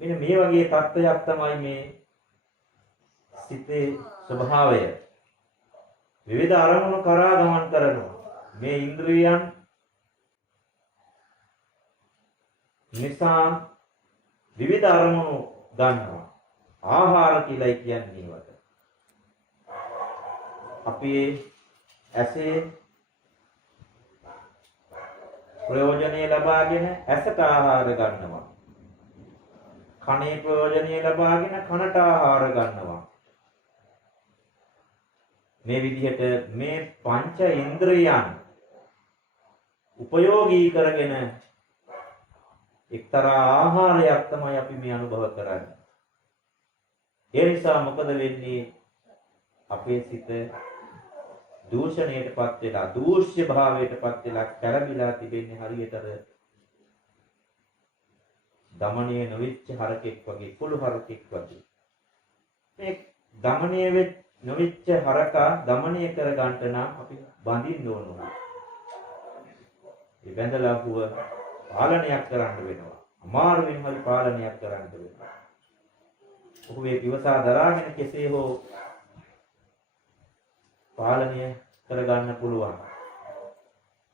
මෙන්න මේ වගේ තත්ත්වයක් තමයි මේ සිතේ ස්වභාවය. විවිධ අරමුණු කරා ගමන් කරනවා. මේ ඉන්ද්‍රියයන් නිසා විවිධ අරමුණු ගන්නවා. ආහාර කියලා කියන්නේ වට. අපි ඇසේ ප්‍රයෝජනෙ ලබාගෙන ඇසට ආහාර ගන්නවා. කනේ ප්‍රයෝජනෙ ලබාගෙන කනට ආහාර ගන්නවා. මේ විදිහට මේ පංච ඉන්ද්‍රියයන් උපයෝගී කරගෙන එක්තරා ආහාරයක් තමයි අපි මේ අනුභව කරන්නේ. ඒ නිසා මොකද වෙන්නේ? අපේ සිත දූෂණයටපත් වෙලා, දූෂ්‍ය භාවයටපත් වෙලා කැළඹිලා තිබෙන්නේ හරියට දමණය නොවිච්ච හරකෙක් වගේ, කුළු හරකෙක් වගේ. මේ දමණය නොවිච්ච හරකා දමණය කර ගන්නට නම් අපි බඳින්න ඕන. ඒ බැඳලා හුව පාලනයක් කරන්න වෙනවා. අමාරුවෙන් හරි පාලනයක් කරන්න වෙනවා. ඔහු මේ විවසා දරාගෙන කෙසේ හෝ පාලනය කරගන්න පුළුවන්.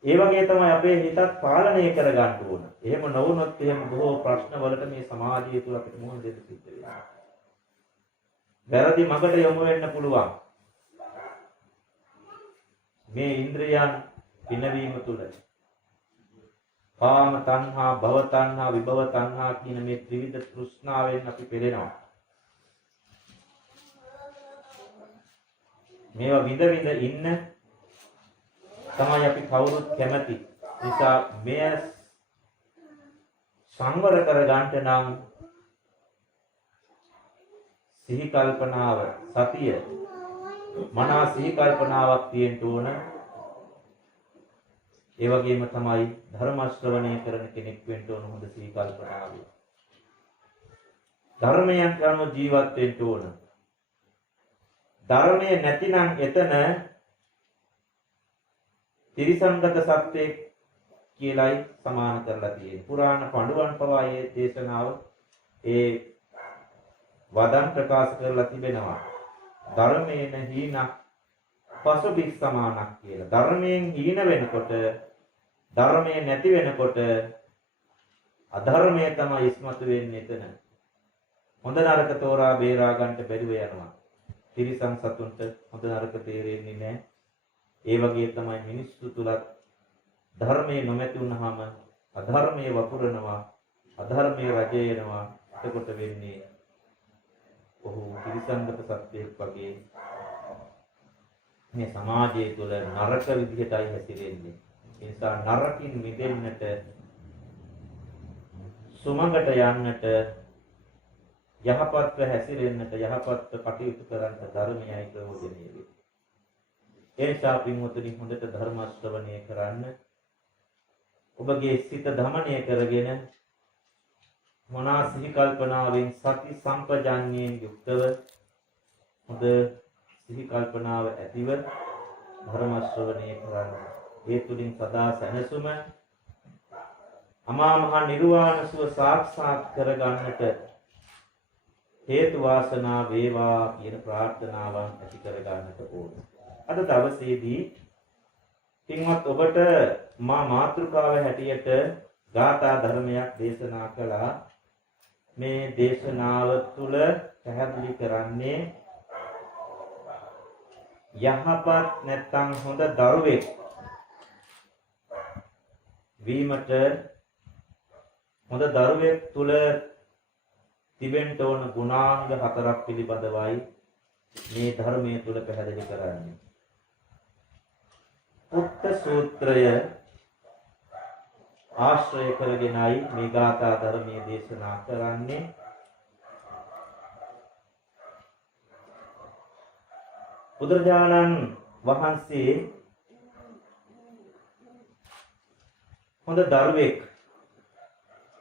ඒ වගේ තමයි අපේ හිතත් පාලනය කරගන්න ඕන. එහෙම නොවුනොත් එහෙම බොහෝ ප්‍රශ්න වලට මේ සමාජය තුළ අපිට මුහුණ දෙන්න සිද්ධ වෙනවා. වැරදි මඟට යොමු වෙන්න පුළුවන්. මේ ඉන්ද්‍රියයන් පිනවීම තුළ කාම තණ්හා, භව තණ්හා, විභව තණ්හා කියන මේ ත්‍රිවිධ තෘෂ්ණාවෙන් අපි පෙළෙනවා. මේවා විඳ විඳ ඉන්න තමයි අපි කවුරුත් කැමති. නිසා මෙය සංවර කර ගන්නට නම් සිහි කල්පනාව, සතිය, මනස සිහි කල්පනාවක් තියෙන්න ඕන. ඒ වගේම තමයි ධර්ම ශ්‍රවණය කරන කෙනෙක් වෙන්න ඕන හොඳ සිහි කල්පනාව. ධර්මයන් අනුව ජීවත් වෙන්න ඕන. ධර්මය නැතිනම් එතන තිරිසංගත සත්‍යයක් කියලායි සමාන කරලා තියෙන්නේ. පුරාණ පඬුවන් පවා මේ දේශනාව ඒ වදන් ප්‍රකාශ කරලා තිබෙනවා. ධර්මයෙන් හීනක් පසුබිම් සමානක් කියලා. ධර්මයෙන් හීන වෙනකොට, ධර්මයේ නැති වෙනකොට අධර්මය තමයි ඉස්මතු වෙන්නේ එතන. හොඳ නරක තෝරා බේරා ගන්නට බැරිව යනවා. තිරිසන් සතුන්ට හොඳ නරක තේරෙන්නේ නැහැ. ඒ වගේ තමයි මිනිස්සු තුලත් ධර්මයේ නොමැති වුනහම අධර්මයේ වපුරනවා, අධර්මයේ රජයනවා. එතකොට වෙන්නේ ඔහු තිරිසන්ගත සත්‍යයක් වගේ මේ සමාජය තුළ නරක විදිහටයි හැසිරෙන්නේ. ඒ නිසා නරකින් මිදෙන්නට, සුමඟට යන්නට, යහපත්ව හැසිරෙන්නට, යහපත්ව කටයුතු කරන්නට ධර්මයයි ප්‍රයෝජනෙ වෙන්නේ. ඒ නිසා පින්වතුනි හොඳට ධර්ම ශ්‍රවණය කරන්න. ඔබගේ සිත දමනය කරගෙන මනස සිහි කල්පනාවෙන් සති සම්පජාඤ්ඤයෙන් යුක්තව හොඳ සිහි කල්පනාව ඇතිව ධර්ම ශ්‍රවණය කරන්න. ඒ තුලින් සදා සැනසුම, අමා මහ නිර්වාණ සුව සාක්ෂාත් කරගන්නට හේතු වාසනා වේවා කියන ප්‍රාර්ථනාවන් ඇති කරගන්නට ඕන. අද දවසේදී පින්වත් ඔබට මා මාතෘකාව හැටියට ගාථා ධර්මයක් දේශනා කළා. මේ දේශනාව තුළ පැහැදිලි කරන්නේ යහපත් නැත්නම් හොඳ දරුවෙක් වීමට හොඳ දරුවෙක් තුළ තිබෙන්න ඕන ගුණාංග 4ක් පිළිබඳවයි මේ ධර්මයේ තුල පැහැදිලි කරන්නේ. උත්ත සූත්‍රය ආශ්‍රය කරගෙනයි මේ ගාථා ධර්මයේ දේශනා කරන්නේ. බුදුරජාණන් වහන්සේ හොඳ දරුවෙක්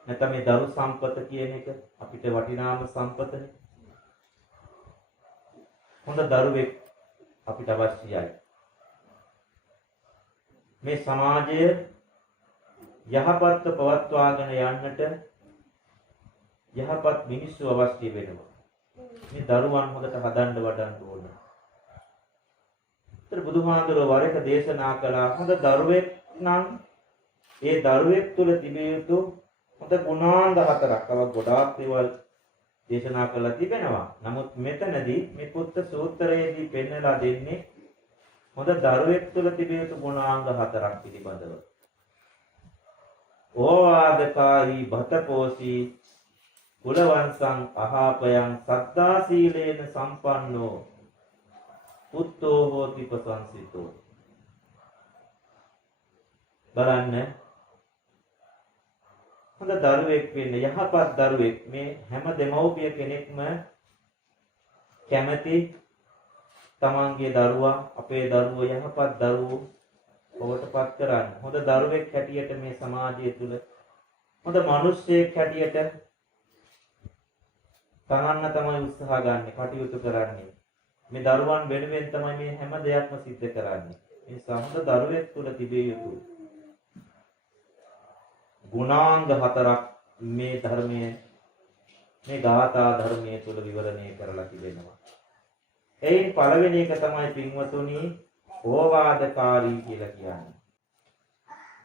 නැත්නම් මේ දරු සම්පත කියන එක අපිට වටිනාම සම්පතනේ. හොඳ දරුවෙක් අපිට අවශ්‍යයි. මේ සමාජය යහපත්ව පවත්වාගෙන යන්නට යහපත් මිනිස්සු අවශ්‍ය වෙනවා. මේ දරුවන් හොඳට හදන්න වඩන්න ඕන. ඒතර බුදුහාඳුරෝ වර එක දේශනා කළා හොඳ දරුවෙක් නම් ඒ දරුවෙක් තුල තිබිය යුතු හොඳ ගුණාංග 4ක් තව ගොඩාක් දේවල් දේශනා කරලා තිබෙනවා. නමුත් මෙතනදී මේ පුත්ත සූත්‍රයේදී පෙන්වලා දෙන්නේ හොඳ දරුවෙක් තුල තිබිය යුතු ගුණාංග 4ක් පිළිබඳව. ඕවාදකාරී භතපෝසී කුලවංශං අහාපයං සත්තා සීලේන සම්පන්නෝ පුත්තෝ හෝති ප්‍රසංසිතෝ. බලන්න හොඳ දරුවෙක් වෙන්න යහපත් දරුවෙක් මේ හැම දෙමව්පිය කෙනෙක්ම කැමති තමන්ගේ දරුවා අපේ දරුවෝ යහපත් දරුවෝ බවටපත් කරන්න. හොඳ දරුවෙක් හැටියට මේ සමාජය තුල හොඳ මිනිස්සෙක් හැටියට තනන්න තමයි උත්සාහ ගන්න කටයුතු කරන්නේ. මේ දරුවන් වෙනුවෙන් තමයි මේ හැම දෙයක්ම සිද්ධ කරන්නේ. ඒ නිසා හොඳ දරුවෙක් තුල තිබිය යුතු ගුණාංග 4ක් මේ ධර්මයේ මේ ගාථා ධර්මයේ තුල විවරණය කරලා තිබෙනවා. එයින් පළවෙනි එක තමයි පින්වතුනි ඕවාදකාරී කියලා කියන්නේ.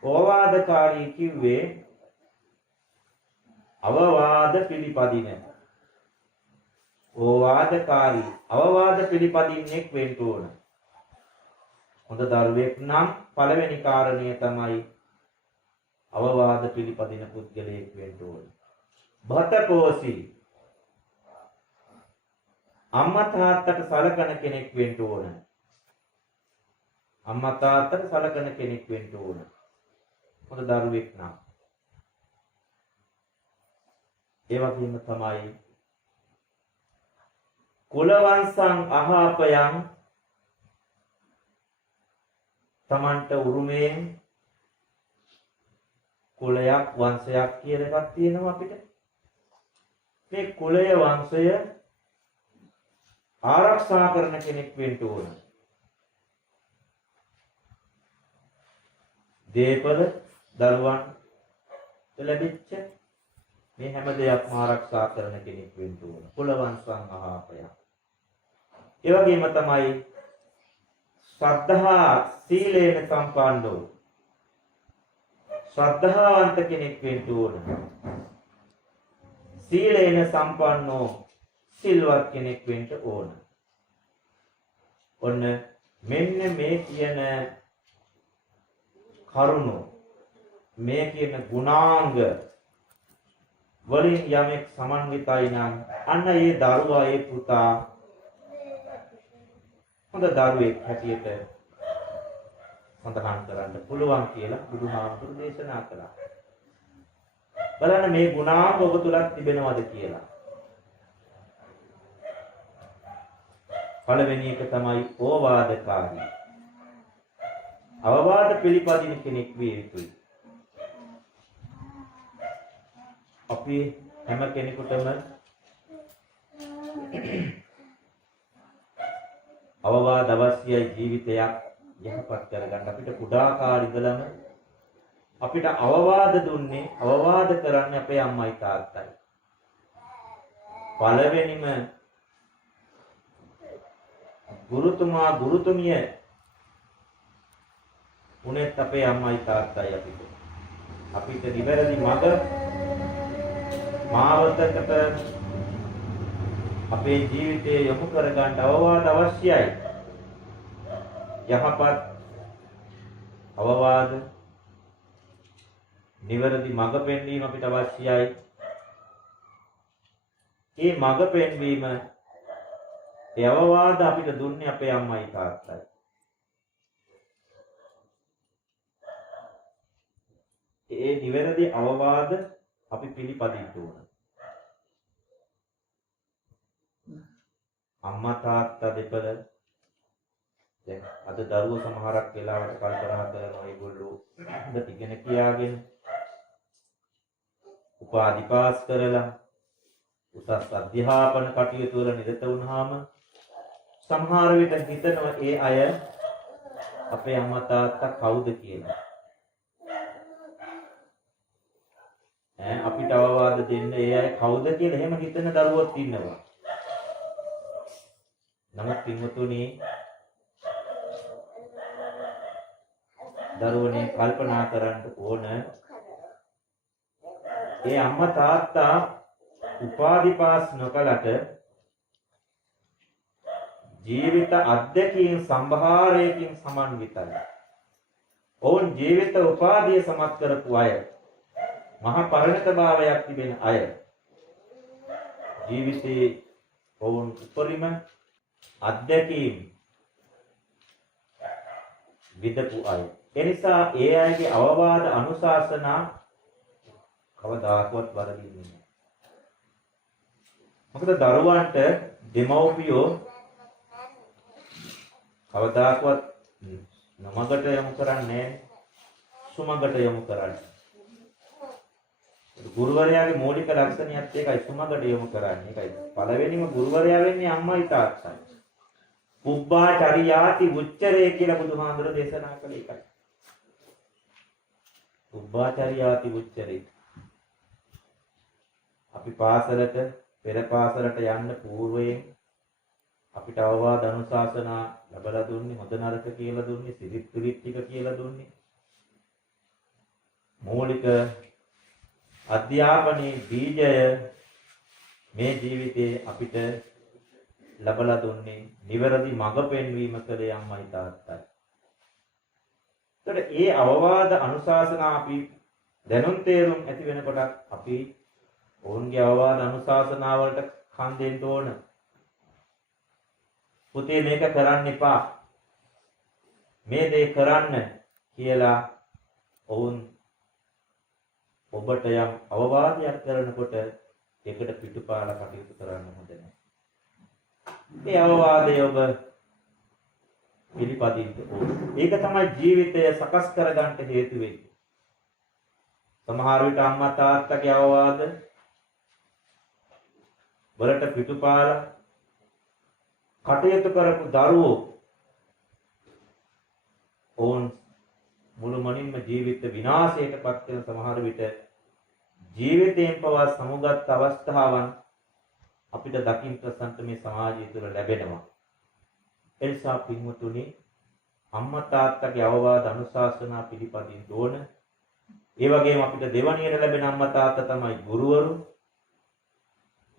ඕවාදකාරී කිව්වේ අවවාද පිළිපදින. ඕවාදකාරී අවවාද පිළිපදින්නෙක් වෙන්න ඕන. හොඳ දරුවෙක් නම් පළවෙනි කාරණය තමයි අවවාද පිළිපදින පුද්ගලයෙක් වෙන්න ඕන. භතපෝසී අම්මා තාත්තට සලකන කෙනෙක් වෙන්න ඕන. අම්මා තාත්තට සලකන කෙනෙක් වෙන්න ඕන. හොඳ දරුවෙක් නම්. ඒ වගේම තමයි කුලවංශං අහාපයං තමන්ට උරුමයෙන් කුලයක් වංශයක් කියලා එකක් තියෙනවා අපිට. මේ කුලය වංශය ආරක්ෂා කරන කෙනෙක් වෙන්න ඕන. දේපල දරුවන් ලැබිච්ච මේ හැම දෙයක්ම ආරක්ෂා කරන කෙනෙක් වෙන්න ඕන. කුලවංශං අහාපයං. ඒ වගේම තමයි ශ්‍රද්ධා සීලේන සම්පන්නෝ ශ්‍රද්ධාවන්ත කෙනෙක් වෙන්න ඕන. සීලේන සම්පන්නෝ සිල්වත් කෙනෙක් වෙන්න ඕන. ඔන්න මෙන්න මේ කියන කරුණු මේ කියන ගුණාංග වලින් යමෙක් සමන්විතයි නම් අන්න ඒ දරුවා ඒ පුතා හොඳ දරුවෙක් හැටියට සඳහන් කරන්න පුළුවන් කියලා බුදුහාමුදුරු දේශනා කළා. බලන්න මේ ගුණාංග ඔබ තුලක් තිබෙනවද කියලා. පළවෙනි එක තමයි ඕවාදකාරී. අවවාද පිළිපදින කෙනෙක් විය යුතුයි. අපි හැම කෙනෙකුටම අවවාද අවශ්‍යයි ජීවිතයක් යහපත් කරගන්න. අපිට කුඩා කාලේ ඉඳලම අපිට අවවාද දුන්නේ අවවාද කරන්නේ අපේ අම්මයි තාත්තයි. පළවෙනිම ගුරුතුමා ගුරුතුමිය උනේත් අපේ අම්මයි තාත්තයි අපිට. අපිට නිවැරදි මඟ මාවතකට අපේ ජීවිතේ යොමු කරගන්න අවවාද අවශ්‍යයි. යහපත් අවවාද නිවැරදි මඟ පෙන්වීම අපිට අවශ්‍යයි. මේ මඟ පෙන්වීම ඒ අවවාද අපිට දුන්නේ අපේ අම්මයි තාත්තයි. ඒ නිවැරදි අවවාද අපි පිළිපදින්න ඕන. අම්මා තාත්තා දෙපළ දැන් අද දරුවෝ සමහරක් වෙලාවට කල්පනා කරනවා ඒගොල්ලෝ හොඳට ඉගෙන කියාගෙන උපාධි පාස් කරලා උසස් අධ්‍යාපන කටයුතු වල නිරත වුණාම සමහර විට හිතනවා ඒ අය අපේ අම්මා තාත්තා කවුද කියලා. අපිට අවවාද දෙන්න ඒ අය කවුද කියලා එහෙම හිතන දරුවෝත් ඉන්නවා. නමුත් පින්වතුනි දරුවනේ කල්පනා කරන්න ඕන ඒ අම්මා තාත්තා උපාධි පාස් නොකලට ජීවිත අධ්‍යක්ීම් සම්භාරයකින් සමන්විතයි. ඔවුන් ජීවිත උපාධිය සමත් කරපු අය මහා පරිණතභාවයක් තිබෙන අය ජීවිතේ ඔවුන් උපරිම අධ්‍යක්ීම් විදපු අය. එනිසා ඒ අයගේ අවවාද අනුශාසනා කවදාකවත් වරදින්නේ නැහැ. මොකද දරුවන්ට දෙමව්පියෝ කවදාකවත් නමකට යොමු කරන්නේ සුමකට යොමු කරන්නේ. ගුරුවරයාගේ මූලික ලක්ෂණයත් ඒකයි සුමකට යොමු කරන්නේ. ඒකයි පළවෙනිම ගුරුවරයා වෙන්නේ අම්මයි තාත්තයි. උබ්බාචරියාති උච්චරේ කියලා බුදුහාඳුර දේශනා කළේ ඒකයි. උබ්බාචරියාති උච්චරේ. අපි පාසලට පෙර පාසලට යන්න పూర్වයෙන් අපිට අවවාද අනුශාසනා ලැබලා දුන්නේ හොඳ නරක කියලා දුන්නේ සිරිත් පිරිත් ටික කියලා දුන්නේ. මූලික අධ්‍යාපනයේ බීජය මේ ජීවිතේ අපිට ලැබලා දුන්නේ නිවැරදි මඟ පෙන්වීම කලේ අම්මයි තාත්තයි. ඒතර ඒ අවවාද අනුශාසනා අපි දැනුම් තේරුම් ඇති වෙනකොට අපි ඔවුන්ගේ අවවාද අනුශාසනා වලට කන් දෙන්න ඕන. පුතේ මේක කරන්න එපා. මේ දේ කරන්න කියලා ඔවුන් ඔබට යම් අවවාදයක් කරනකොට ඒකට පිටුපාලා කටයුතු කරන්න හොඳ නැහැ. මේ අවවාදය ඔබ පිළිපදින්න ඕන. ඒක තමයි ජීවිතය සකස් කරගන්න හේතු වෙන්නේ. සමහර විට අම්මා තාත්තගේ අවවාද වලට පිටුපාලා කටයුතු කරපු දරුවෝ ඔවුන් මුළුමනින්ම ජීවිත විනාශයට පත් වෙන සමහර විට ජීවිතයෙන් පවා සමුගත් අවස්ථාවන් අපිට දකින්න ප්‍රසන්න මේ සමාජය තුළ ලැබෙනවා. ඒ නිසා පින්වතුනි අම්මා තාත්තගේ අවවාද අනුශාසනා පිළිපදින්න ඕන. ඒ වගේම අපිට දෙවණියට ලැබෙන අම්මා තාත්තා තමයි ගුරුවරු.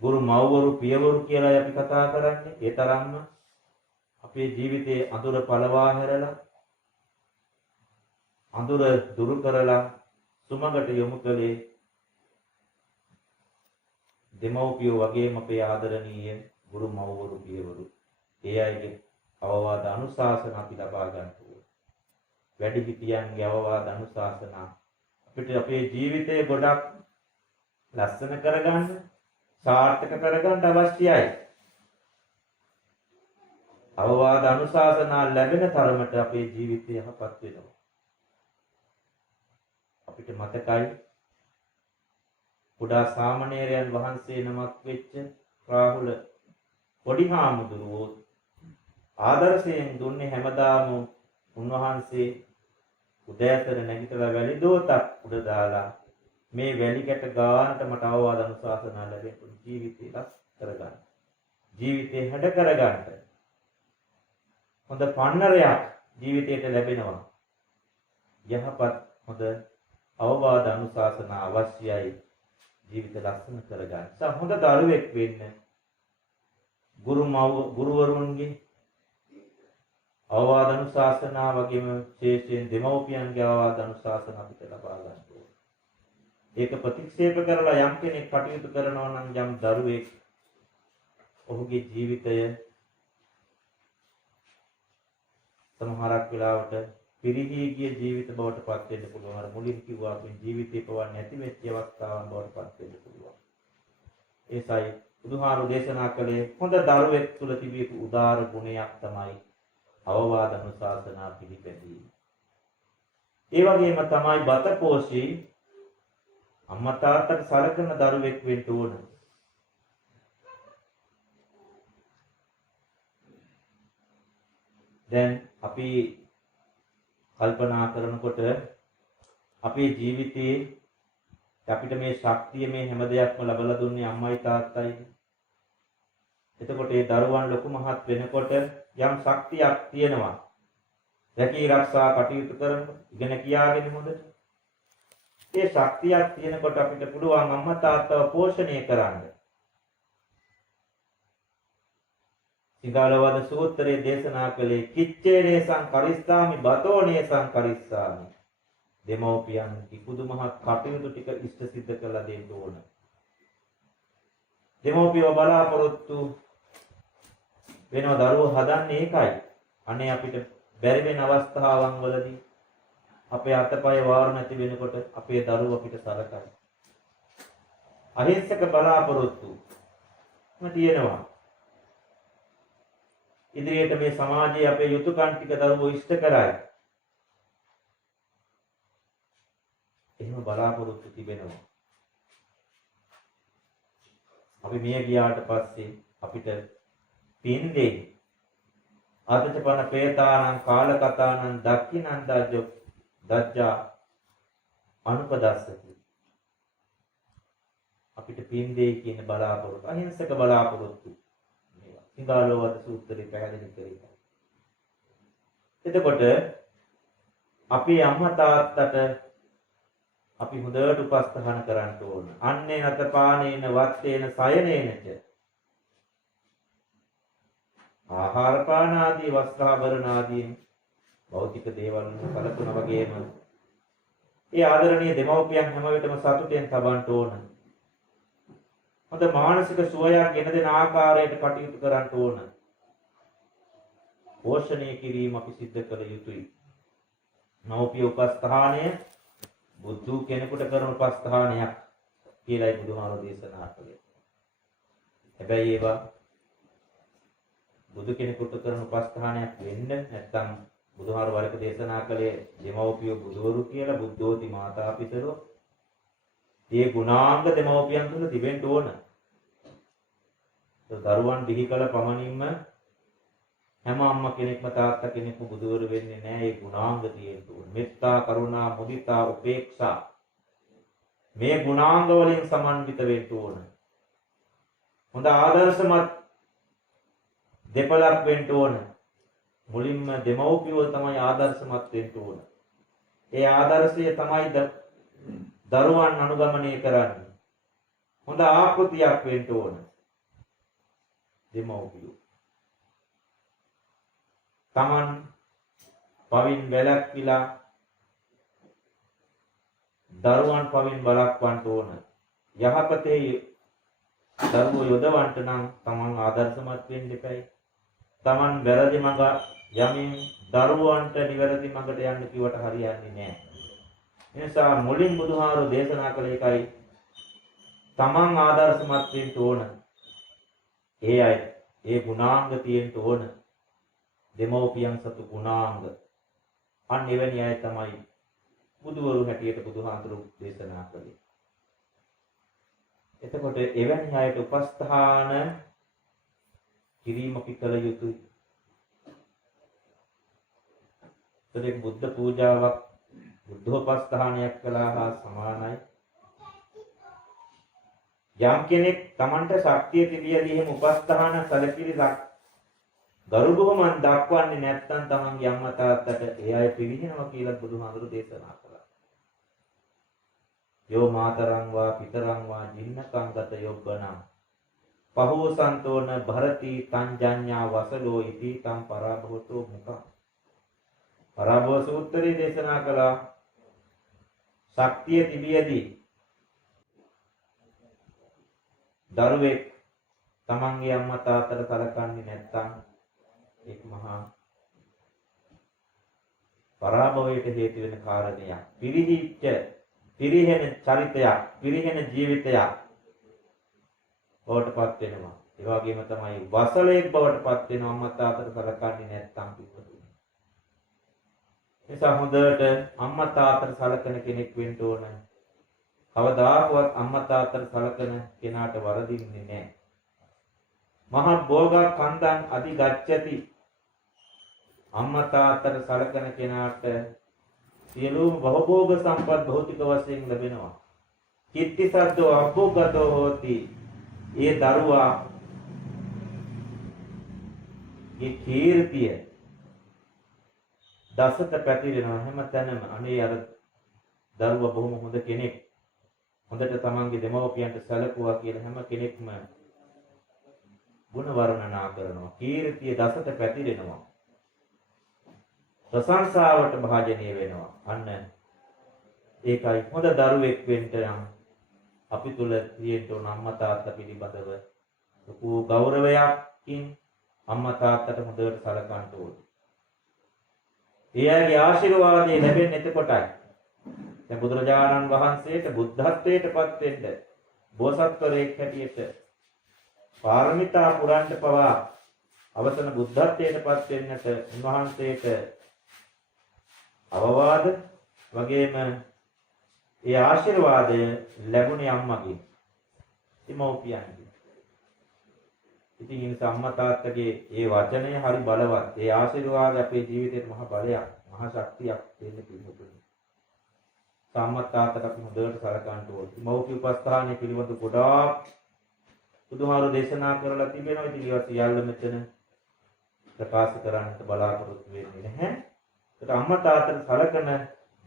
ගුරු මව්වරු පියවරු කියලා අපි කතා කරන්නේ. ඒ තරම්ම අපේ ජීවිතයේ අඳුර පළවා හැරලා අඳුර දුරු කරලා සුමගට යොමු කළේ දෙමව්පියෝ වගේම අපේ ආදරණීය ගුරු මව්වරු පියවරු. ඒ අයගේ අවවාද අනුශාසනා අපි ලබා ගන්න ඕනේ. වැඩිහිටියන්ගේ අවවාද අනුශාසනා අපිට අපේ ජීවිතේ ගොඩක් ලස්සන කරගන්න සාර්ථක කරගන්න අවශ්‍යයි. අවවාද අනුශාසනා ලැබෙන තරමට අපේ ජීවිතය යහපත් වෙනවා. අපිට මතකයි කුඩා සාමණේරයන් වහන්සේ නමක් වෙච්ච රාහුල පොඩි හාමුදුරුවෝ ආදර්ශයෙන් දුන්නේ හැමදාම උන්වහන්සේ උදෑසන නැගිටලා වැලි දෝතක් උඩ දාලා මේ වැලි කැට ගානට මට අවවාද අනුශාසනා ලැබෙන්න ජීවිතේ ලස් කරගන්න. ජීවිතේ හැඩ කරගන්න. හොඳ පන්නරයක් ජීවිතයට ලැබෙනවා. යහපත් හොඳ අවවාද අනුශාසනා අවශ්‍යයි ජීවිත ලස්සන කරගන්න. හොඳ දරුවෙක් වෙන්න ගුරුවරුන්ගේ අවවාද අනුශාසනා වගේම විශේෂයෙන් දෙමව්පියන්ගේ අවවාද අනුශාසනා අපිට ලබා ගන්න ඕනේ. ඒක ප්‍රතික්ෂේප කරලා යම් කෙනෙක් කටයුතු කරනවා නම් යම් දරුවෙක් ඔහුගේ ජීවිතය සමහරක් වෙලාවට පිරිහී ගිය ජීවිත බවට පත් වෙන්න පුළුවන්. අර මුලින් කිව්වා අපි ජීවිතේ පවන්නේ නැති වෙච්ච අවස්ථාවන් බවට පත් වෙන්න පුළුවන්. ඒසයි බුදුහාරු දේශනා කළේ හොඳ දරුවෙක් තුල තිබිය යුතු උදාර ගුණයක් තමයි අවවාද අනුශාසනා පිළිපැදීම. ඒ වගේම තමයි බත පෝෂී අම්මා තාත්තට සලකන දරුවෙක් වෙන්න ඕන. දැන් අපි කල්පනා කරනකොට අපේ ජීවිතේ අපිට මේ ශක්තිය මේ හැම දෙයක්ම ලබලා දුන්නේ අම්මයි තාත්තයි. එතකොට ඒ දරුවන් ලොකු මහත් වෙනකොට යම් ශක්තියක් තියෙනවා. රැකී ආරක්ෂා කටයුතු කරන ඉගෙන කියාගෙන හොඳට. ඒ ශක්තියක් තියෙනකොට අපිට පුළුවන් අම්මා තාත්තව පෝෂණය කරන්න. සිගාලවද සූත්‍රයේ දේශනා කළේ කිච්චේනේසං කරිස්සාමි බතෝනේසං කරිස්සාමි. දෙමෝපියන් කිපුදුමහත් කටයුතු ටික ඉෂ්ට සිද්ධ කළා දෙන්න ඕන. දෙමෝපියව බලාපොරොත්තු වෙනව දරුවෝ හදන්නේ ඒකයි. අනේ අපිට බැරි වෙන අවස්ථාවන් වලදී අපේ අතපය වාර නැති වෙනකොට අපේ දරුවෝ අපිට සලකයි. අහිංසක බලාපොරොත්තු තියෙනවා. ඉදිරියට මේ සමාජයේ අපේ යුතුයකම් ටික දරුවෝ ඉෂ්ට කරයි. එහෙම බලාපොරොත්තු තිබෙනවා. අපි මිය ගියාට පස්සේ අපිට පින් දෙයි. අදචපන ප්‍රේතානං කාලකතානං දක්ඛිනං දජ්ජා අනුපදස්සති. අපිට පින් දෙයි කියන බලාපොරොත්තු අහිංසක බලාපොරොත්තු. සිංහලවද සූත්‍රයේ පැහැදිලි කරේ. එතකොට අපි අම්මා තාත්තට අපි හොඳට උපස්ථාන කරන්න ඕන. අන්නේ නතපානේන වත්තේන සයනේනච ආහාර පාන ආදී වස්ත්‍රාභරණ ආදී භෞතික දේවල් කලතුන වගේම ඒ ආදරණීය දෙමව්පියන් හැම විටම සතුටෙන් තබන්න ඕන. හොඳ මානසික සුවයක් ගෙන දෙන ආකාරයට කටයුතු කරන්න ඕන. පෝෂණය කිරීම අපි සිද්ධ කළ යුතුයි. මව්පිය උපස්ථානය බුදු කෙනෙකුට කරන උපස්ථානයක් කියලායි බුදුහාමුදුරුවෝ දේශනා කළේ. හැබැයි ඒවා බුදු කෙනෙකුට කරන උපස්ථානයක් වෙන්න නැත්නම් බුදුහාමුදුරුවෝ වරක දේශනා කළේ දෙමව්පිය බුදවරු කියලා බුද්ධෝති මාතා පිතරෝ. මේ ගුණාංග දෙමව්පියන් තුල තිබෙන්න ඕන. දරුවන් දිහි කළ පමණින්ම හැම අම්මා කෙනෙක්ම තාත්තා කෙනෙක්ම බුදුවරු වෙන්නේ නැහැ. ඒ ගුණාංග තියෙන්න ඕන. මෙත්තා, කරුණා, මුදිතා, උපේක්ෂා මේ ගුණාංග වලින් සමන්විත වෙන්න ඕන. හොඳ ආදර්ශමත් දෙපළක් වෙන්න ඕන. මුලින්ම දෙමව්පියෝ තමයි ආදර්ශමත් වෙන්න ඕන. ඒ ආදර්ශය තමයි දරුවන් අනුගමනය කරන්නේ. හොඳ ආකෘතියක් වෙන්න ඕන. දෙමව්පියෝ තමන් පවින් වැළැක්විලා දරුවන් පවින් බලක්වන්න ඕන. යහපතේ දරුවෝ යොදවන්නට නම් තමන් ආදර්ශමත් වෙන්න එපයි. තමන් වැරදි මඟ යමින් දරුවන්ට නිවැරදි මඟට යන්න කිව්වට හරියන්නේ නැහැ. එනිසා මුලින් බුදුහාමුදුරුවෝ දේශනා කළ එකයි තමන් ආදර්ශමත් වෙන්න ඕන. ඒ අය ඒ ගුණාංග තියෙන්න ඕන. දෙමව්පියන් සතු ගුණාංග. අන්න එවැනි අය තමයි බුදුවරු හැටියට බුදුහාමුදුරුවෝ දේශනා කළේ. එතකොට එවැනි අයට උපස්ථාන කිරීම අපි කළ යුතුයි. ඒකෙන් බුද්ධ පූජාවක් බුද්ධෝපස්ථානයක් කළා හා සමානයි. යම් කෙනෙක් Tamanට ශක්තිය තිබියදී එහෙම උපස්ථාන සැලකිලික් ගරු බුහුමන් දක්වන්නේ නැත්නම් Tamanගේ අම්මා තාත්තට ඒ අය පිළිහිනවා කියලා බුදුහාමුදුරු දේශනා කළා. යෝ මාතරං වා පිතරං වා ජින්නකං ගත යොබ්බනම් පහෝසන්තෝන භරති තංජඤ්ඤා වසලෝ ඉති තම් පරාභවතෝ මුඛං. පරාභව සූත්‍රයේ දේශනා කළා ශක්තිය තිබියදී දරුවෙක් තමන්ගේ අම්මා තාත්තට සලකන්නේ නැත්නම් ඒක මහා පරාභවයට හේතු වෙන කාරණයක්. පිරිහෙන චරිතයක්, පිරිහෙන ජීවිතයක් බවටපත් වෙනවා. ඒ වගේම තමයි වසලයක් බවටපත් වෙනවා අම්මා තාත්තට සලකන්නේ නැත්නම් පිටුතුනේ. නිසා හොඳට අම්මා තාත්තට සලකන කෙනෙක් වෙන්න ඕන. කවදාකවත් අම්මා තාත්තට සලකන කෙනාට වරදින්නේ නැහැ. මහා භෝග කන්දං අධිගච්ඡති. අම්මා තාත්තට සලකන කෙනාට සියලුම භවභෝග සම්පත් භෞතික වශයෙන් ලැබෙනවා. කිත්ති සද්දෝ අභෝගතෝ හෝති. ඒ දරුවා ඒ කීර්තිය දසත පැතිරෙනවා හැමතැනම. අනේ අර දරුවා බොහොම හොඳ කෙනෙක්. හොඳට තමන්ගේ දෙමව්පියන්ට සැලකුවා කියලා හැම කෙනෙක්ම ගුණ වර්ණනා කරනවා. කීර්තිය දසත පැතිරෙනවා. ප්‍රශංසාවට භාජනීය වෙනවා. අන්න ඒකයි හොඳ දරුවෙක් වෙන්න නම් අපි තුල තියෙන්න ඕන අම්මා තාත්තා පිළිබඳව ලොකු ගෞරවයකින් අම්මා තාත්තට හොඳට සලකන්න ඕනේ. ඒ අයගේ ආශිර්වාදය ලැබෙන්නේ එතකොටයි. දැන් බුදුරජාණන් වහන්සේට බුද්ධත්වයටපත් වෙන්න බෝසත්වරයෙක් හැටියට පාරමිතා පුරන්න පවා අවසන බුද්ධත්වයටපත් වෙන්නට උන්වහන්සේට අවවාද වගේම ඒ ආශිර්වාදය ලැබුණේ අම්මගෙන්, දෙමව්පියන්ගෙන්. ඉතින් ඒ නිසා අම්මා තාත්තගේ ඒ වචනය හරි බලවත්. ඒ ආශිර්වාදය අපේ ජීවිතේට මහ බලයක්, මහ ශක්තියක් දෙන්න පිළිතුරු. අම්මා තාත්තට අපි හොඳට සලකන්න ඕනේ. මෞඛ්‍ය උපස්ථානයේ පිළිබඳ ගොඩාක් බුදුහාරු දේශනා කරලා තිබෙනවා. ඉතින් ඒවා සියල්ල මෙතන ප්‍රකාශ කරන්නට බලාපොරොත්තු වෙන්නේ නැහැ. ඒක අම්මා තාත්තට සලකන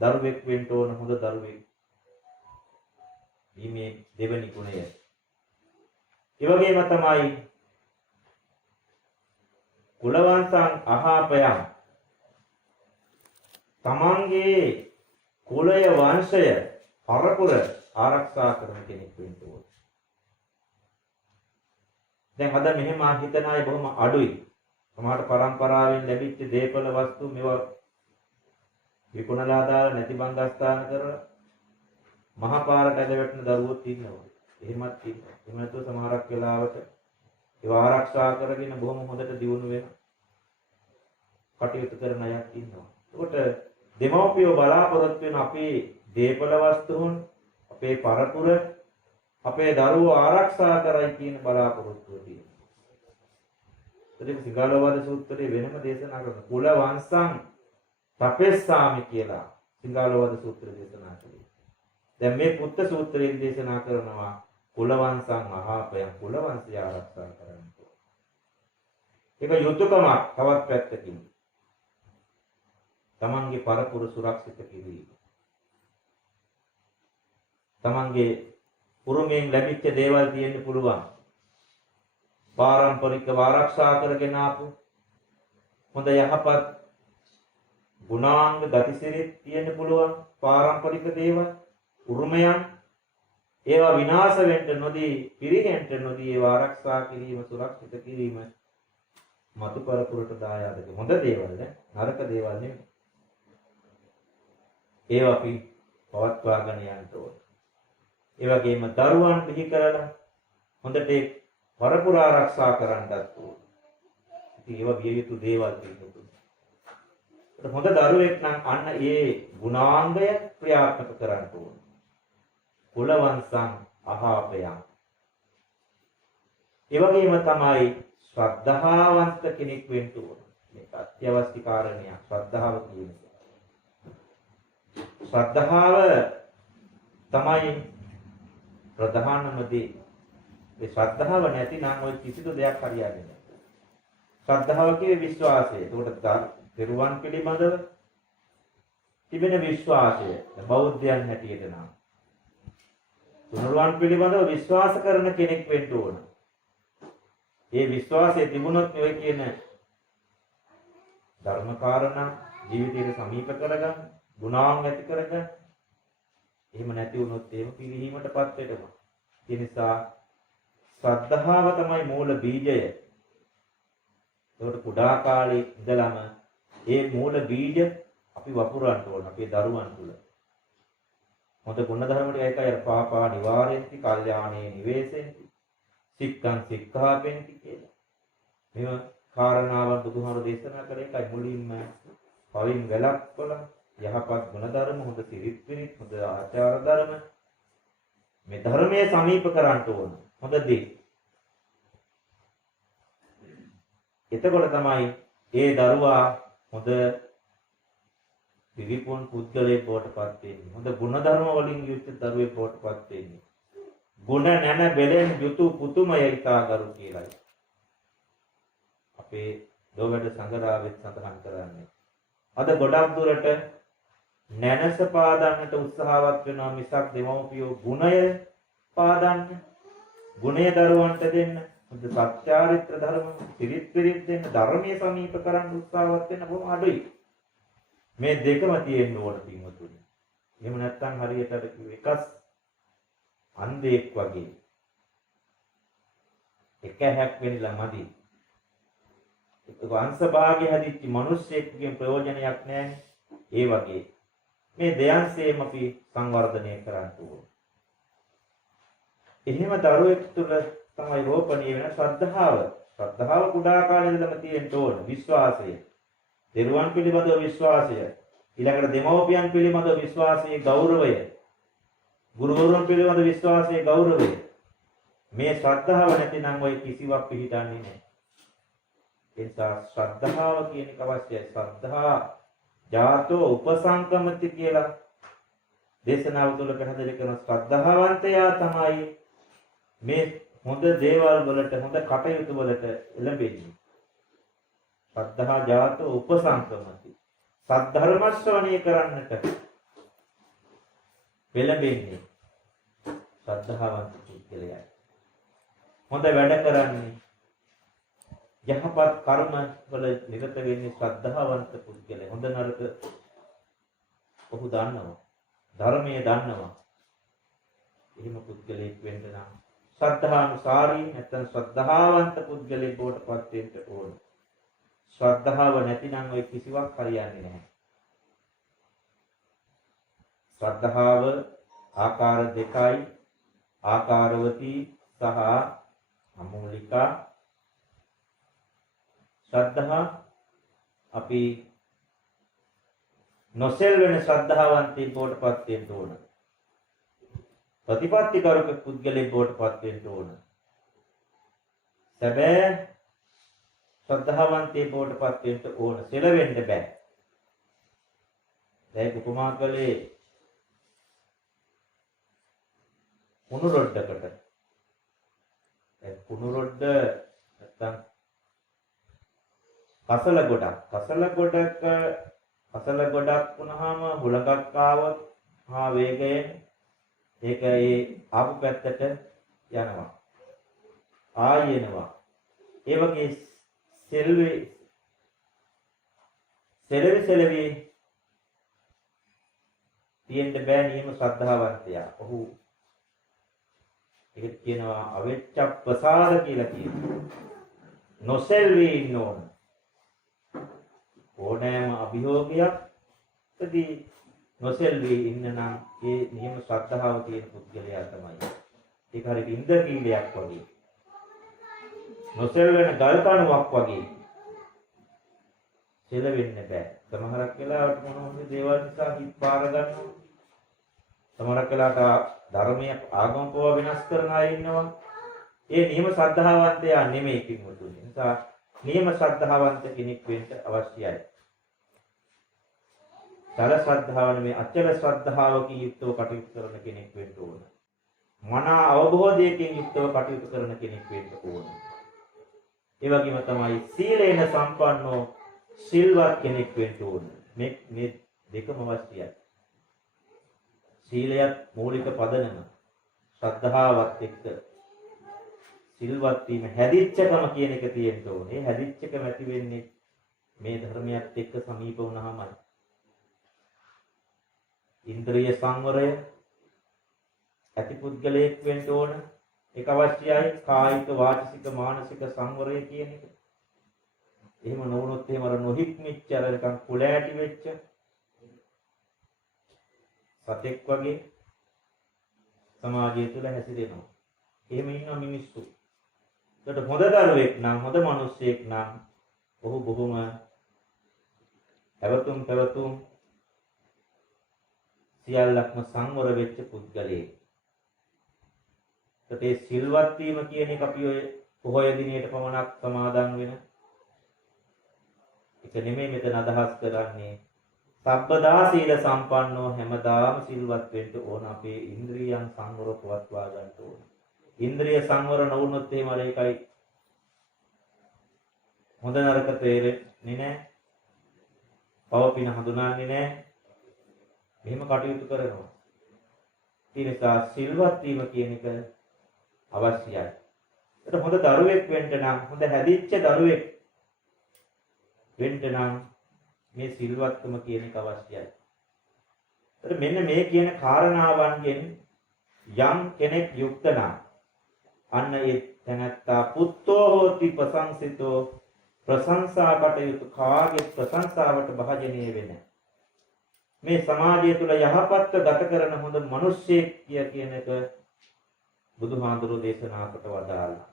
දරුවෙක් වෙන්න ඕන, හොඳ දරුවෙක්. මේ දෙවෙනි ගුණය. ඒ වගේම තමයි කුලවංශං අහාපයං. තමන්ගේ කුලය වංශය පරපුර ආරක්ෂා කරන කෙනෙක් වෙන්න ඕන. දැන් අද මෙහෙම හිතන අය බොහොම අඩුයි. සමහර පරම්පරාවෙන් ලැබිච්ච දේපල වස්තු මේවා විකුණලා දාලා නැති බන්දස්ථාන කරලා මහා පාරට ඇද වැටෙන දරුවෝත් ඉන්නවා. එහෙමත් ඉන්නවා. එහෙම නැත්නම් සමහරක් වෙලාවට ඒවා ආරක්ෂා කරගෙන බොහොම හොඳට දියුණු වෙන කටයුතු කරන අයත් ඉන්නවා. ඒකට දෙමව්පියෝ බලාපොරොත්තු වෙන අපේ දේපල වස්තුන්, අපේ පරපුර, අපේ දරුවෝ ආරක්ෂා කරයි කියන බලාපොරොත්තුව තියෙනවා. ඒක සිංහලවද සූත්‍රයේ වෙනම දේශනා කරන කුල වංශං තපෙස්සාමි කියලා සිංහලවද සූත්‍රය දේශනා කළේ. දැන් මේ පුත්ත සූත්‍රයෙන් දේශනා කරනවා කුල වංශං අහාපයං, කුල වංශය ආරක්ෂා කරන්න. ඒක යුතුයකමක්. තවත් පැත්තකින් තමන්ගේ පරපුර සුරක්ෂිත කිරීම. තමන්ගේ පුරුමයෙන් ලැබිච්ච දේවල් තියෙන්න පුළුවන්. පාරම්පරිකව ආරක්ෂා කරගෙන ආපු හොඳ යහපත් ගුණාංග ගතිසිරිත් තියෙන්න පුළුවන්. පාරම්පරික දේවල්, උරුමයන්, ඒවා විනාශ වෙන්න නොදී, පිරිහෙන්න නොදී ඒවා ආරක්ෂා කිරීම, සුරක්ෂිත කිරීම මතු පරපුරට දායාද හොඳ දේවල් නේ, නරක දේවල් නෙමෙයි. ඒවා අපි පවත්වාගෙන යන්න ඕනේ. ඒ වගේම දරුවන් බිහි කරලා හොඳට පරපුර ආරක්ෂා කරන්නත් ඕනේ. ඉතින් ඒවා විය යුතු දේවල් තියෙනවා. හොඳ දරුවෙක් නම් අන්න ඒ ගුණාංගය ක්‍රියාත්මක කරන්න ඕනේ. කුලවංශං අහාපයං. ඒ වගේම තමයි ශ්‍රද්ධාවන්ත කෙනෙක් වෙන්න ඕනේ. මේක අත්‍යවශ්‍ය කාරණයක්. ශ්‍රද්ධාව කියන්නේ ශ්‍රද්ධාව තමයි ප්‍රධානම දේ. ඒ ශ්‍රද්ධාව නැතිනම් ওই කිසිදු දෙයක් හරියන්නේ නැහැ. ශ්‍රද්ධාව කියන්නේ විශ්වාසය. ඒකට පෙරුවන් පිළිබඳව තිබෙන විශ්වාසය. බෞද්ධයන් හැටියට නම් තුනුරුවන් පිළිබඳව විශ්වාස කරන කෙනෙක් වෙන්න ඕන. ඒ විශ්වාසය තිබුණොත් ඔය කියන ධර්ම කාරණා ජීවිතයට සමීප කරගන්න, ගුණාංග ඇති කරගන්න. එහෙම නැති වුණොත් එහෙම පිළිහිමටපත් වෙනවා. ඒ නිසා ශ්‍රද්ධාව තමයි මූල බීජය. ඒකට කුඩා කාලේ ඉඳලම ඒ මූල බීජ අපි වපුරන්න ඕන අපේ දරුවන් තුල. හොඳ ගුණ ධර්ම ටික ඒකයි අර පාපා නිවාරෙන්ති, කල්යාණේ නිවේසෙන්ති, සික්ඛං සික්ඛාපෙන්ති කියලා. මේව කාරණාවන් බුදුහාමුදුරු දේශනා කළේ ඒකයි මුලින්ම පවින් වැළක්වලා යහපත් ගුණ ධර්ම, හොඳ සිරිත් විරිත්, හොඳ ආචාර ධර්ම මේ ධර්මයේ සමීප කරන්න ඕන. හොඳ දේ. එතකොට තමයි ඒ දරුවා හොඳ විවිපුන් පුද්ගලයෙක් බවට පත් වෙන්නේ. හොඳ ගුණ ධර්ම වලින් යුක්ත දරුවෙක් බවට පත් වෙන්නේ. ගුණ නැන බෙලෙන් යුතු පුතුමය ඊතාගරු කියලායි. අපේ දොවැඩ සංගරාවෙත් සඳහන් කරන්නේ. අද ගොඩක් දුරට නැනස පාදන්නට උත්සාහවත් වෙනවා මිසක් දෙමව්පියෝ ගුණය පාදන්න, ගුණය දරුවන්ට දෙන්න, හොඳ සත්‍යාරිත්‍ර ධර්ම, පිරිත් පිරිත් දෙන්න, ධර්මයේ සමීප කරන්න උත්සාහවත් වෙන බොහොම අඩුයි. මේ දෙකම තියෙන්න ඕන පින්වතුනි. එහෙම නැත්නම් හරියට අර කිව්ව එකස් අන්ධෙක් වගේ එක හැක් වෙන්නලා මදි. ඒක වංශ භාගය හැදිච්ච මිනිස්සෙක්ගෙන් ප්‍රයෝජනයක් නැහැ. ඒ වගේ මේ දෙයන්සේම අපි සංවර්ධනය කරන්න ඕන. එහෙම දරුවෙක් තුළ තමයි රෝපණීය වෙන ශ්‍රද්ධාව. ශ්‍රද්ධාව කුඩා කාලේ ඉඳලම තියෙන්න ඕන. විශ්වාසය. දෙරුවන් පිළිබඳව විශ්වාසය, ඊළඟට දෙමව්පියන් පිළිබඳව විශ්වාසයේ ගෞරවය, ගුරුවරුන් පිළිබඳව විශ්වාසයේ ගෞරවය. මේ ශ්‍රද්ධාව නැතිනම් ඔය කිසිවක් පිළිටන්නේ නැහැ. ඒ නිසා ශ්‍රද්ධාව කියන එක අවශ්‍යයි. ශ්‍රද්ධා ජාතෝ උපසංකමති කියලා දේශනාව තුළ පැහැදිලි කරන ශ්‍රද්ධාවන්තයා තමයි මේ හොඳ දේවල් වලට, හොඳ කටයුතු වලට එළඹෙන්නේ. ශ්‍රද්ධා ජාතෝ උපසංකමති. සද්ධර්ම ශ්‍රවණය කරන්නට පෙළඹෙන්නේ ශ්‍රද්ධාවන්ත පුද්ගලයයි. හොඳ වැඩ කරන්නේ, යහපත් කර්ම වල නිරත වෙන්නේ ශ්‍රද්ධාවන්ත පුද්ගලයා. හොඳ නරක ඔහු දන්නවා. ධර්මයේ දන්නවා. එහෙම පුද්ගලයෙක් වෙන්න නම් ශ්‍රද්ධානුසාරී නැත්නම් ශ්‍රද්ධාවන්ත පුද්ගලයෙක් බවට පත් වෙන්න ඕන. ශ්‍රද්ධාව නැතිනම් ඔය කිසිවක් හරියන්නේ නැහැ. ශ්‍රද්ධාව ආකාර දෙකයි. ආකාරවතී සහ අමූලිකා. ශ්‍රද්ධා අපි නොසෙල්වෙන ශ්‍රද්ධාවන්තයෙක් බවට පත් වෙන්න ඕන. ප්‍රතිපත්ති කරුක පුද්ගලයෙක් බවට පත් වෙන්න ඕන. සැබෑ ශ්‍රද්ධාවන්තයෙක් බවට පත් වෙන්න ඕන. සෙලවෙන්න බෑ. දැන් උපමා කළේ කුණු රොඩ්ඩකට. ඒ කුණු රොඩ්ඩ නැත්තම් කසල ගොඩක්. කසල ගොඩක් වුණාම හුලඟක් ආවොත් මහා වේගයෙන් ඒක ඒ ආපු පැත්තට යනවා. ආයෙ එනවා. ඒ වගේ සෙලවි තියෙන්න බෑ නියම ශ්‍රද්ධාවන්තයා. ඔහු ඒක කියනවා අවෙච්ඡප්පසාර කියලා කියනවා. නොසෙල්වි ඉන්න ඕන. ඕනෑම අභියෝගයක්දී නොසෙල්වි ඉන්න නම් ඒ නියම ශ්‍රද්ධාව තියෙන පුද්ගලයා තමයි. ඒක හරියට ඉන්ද්‍රකීලයක් වගේ. නොසෙල්වෙන ගල් කණුවක් වගේ. සෙලවෙන්න බෑ. සමහරක් වෙලාවට මොන දේවල් නිසා හිත් බාර ගන්නවා. සමහරක් වෙලාවට ධර්මයේ ආගම පොව වෙනස් කරන අය ඉන්නවා. ඒ නියම ශ්‍රද්ධාවන්තයා නෙමෙයි කිව්වොතුනේ. නිසා නියම ශ්‍රද්ධාවන්ත කෙනෙක් වෙන්න අවශ්‍යයි. චල ශ්‍රද්ධාව නෙමෙයි අචල ශ්‍රද්ධාවකින් යුක්තව කටයුතු කරන කෙනෙක් වෙන්න ඕන. මනා අවබෝධයකින් යුක්තව කටයුතු කරන කෙනෙක් වෙන්න ඕන. ඒ වගේම තමයි සීලේන සම්පන්නෝ සිල්වත් කෙනෙක් වෙන්න ඕන. මේ දෙකම අවශ්‍යයි. සීලයත් මූලික පදනම ශ්‍රද්ධාවත් එක්ක සිල්වත් වීම හැදිච්චකම කියන එක තියෙන්න ඕනේ. හැදිච්චකම ඇති වෙන්නේ මේ ධර්මයත් එක්ක සමීප වුණාමයි. ඉන්ද්‍රිය සංවරය ඇති පුද්ගලයෙක් වෙන්න ඕන. ඒක අවශ්‍යයි. කායික වාචික මානසික සංවරය කියන එක. එහෙම නොවුනොත් එහෙම අර නොහික්මිච්ච අර නිකන් කුලෑටි වෙච්ච සතෙක් වගේ සමාජය තුළ හැසිරෙනවා. එහෙම ඉන්න මිනිස්සු. ඒකට හොඳ දරුවෙක් නම් හොඳ මිනිස්සෙක් නම් ඔහු බොහොම පැවතුම් සියල්ලක්ම සංවර වෙච්ච පුද්ගලයෙක්. ඒකට ඒ සිල්වත් වීම කියන එක අපි ඔය පොහොය දිනේට පමණක් සමාදන් වෙන එක නෙමෙයි මෙතන අදහස් කරන්නේ. සබ්බදා සීල සම්පන්නෝ හැමදාම සිල්වත් වෙන්න ඕන. අපේ ඉන්ද්‍රියයන් සංවර පවත්වා ගන්න ඕන. ඉන්ද්‍රිය සංවර නොවුනොත් එහෙම අර එකයි හොඳ නරක තේරෙන්නේ නැහැ. පව පින හඳුනන්නේ නැහැ. මෙහෙම කටයුතු කරනවා. ඒ නිසා සිල්වත් වීම කියන එක අවශ්‍යයි. ඒක හොඳ දරුවෙක් වෙන්න නම් හොඳ හැදිච්ච දරුවෙක් වෙන්න නම් මේ සිල්වත්කම කියන එක අවශ්‍යයි. ඒත් මෙන්න මේ කියන කාරණාවන්ගෙන් යම් කෙනෙක් යුක්ත නම් අන්න ඒ තැනැත්තා පුත්තෝ හෝති ප්‍රශංසිතෝ ප්‍රශංසා කටයුතු කාගේ ප්‍රශංසාවට භාජනය වෙන මේ සමාජය තුළ යහපත්ව ගත කරන හොඳ මිනිස්සෙක් කියන එක බුදුහාඳුරෝ දේශනා කොට වදාළා.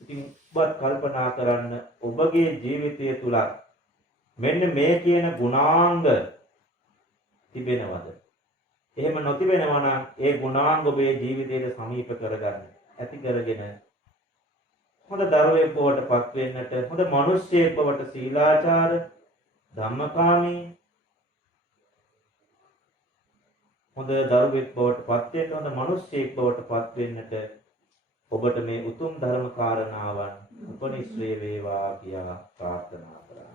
ඉතින් ඔබත් කල්පනා කරන්න ඔබගේ ජීවිතය තුළ මෙන්න මේ කියන ගුණාංග තිබෙනවද? එහෙම නොතිබෙනවා නම් ඒ ගුණාංග ඔබේ ජීවිතයට සමීප කරගන්න. ඇති කරගෙන හොඳ දරුවෙක් බවට පත් වෙන්නට, හොඳ මිනිසෙක් බවට සීලාචාර, ධම්මකාමී හොඳ දරුවෙක් බවට පත් වෙන්න, හොඳ මිනිසෙක් බවට පත් වෙන්නට ඔබට මේ උතුම් ධර්ම කාරණාවන් උපනිශ්‍රේ වේවා කියා ප්‍රාර්ථනා කරා.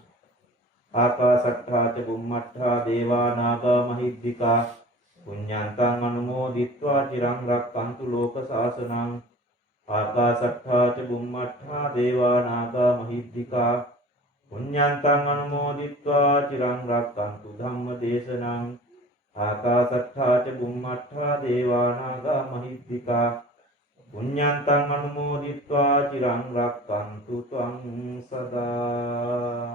ආකාශට්ඨා ච බුම්මට්ඨා දේවා නාග මහිද්దికා පුඤ්ඤන්තං අනුමෝදිත්වා චිරං රක්ඛන්තු ලෝක සාසනං. ආකාශට්ඨා ච බුම්මට්ඨා දේවා නාග මහිද්దికා පුඤ්ඤන්තං අනුමෝදිත්වා චිරං රක්ඛන්තු ධම්ම දේශනං. ආකාශට්ඨා ච බුම්මට්ඨා දේවා නාග මහිද්దికා පුඤ්ඤන්තං අනුමෝදිත්වා චිරං රක්ඛන්තු ත්වං සදා.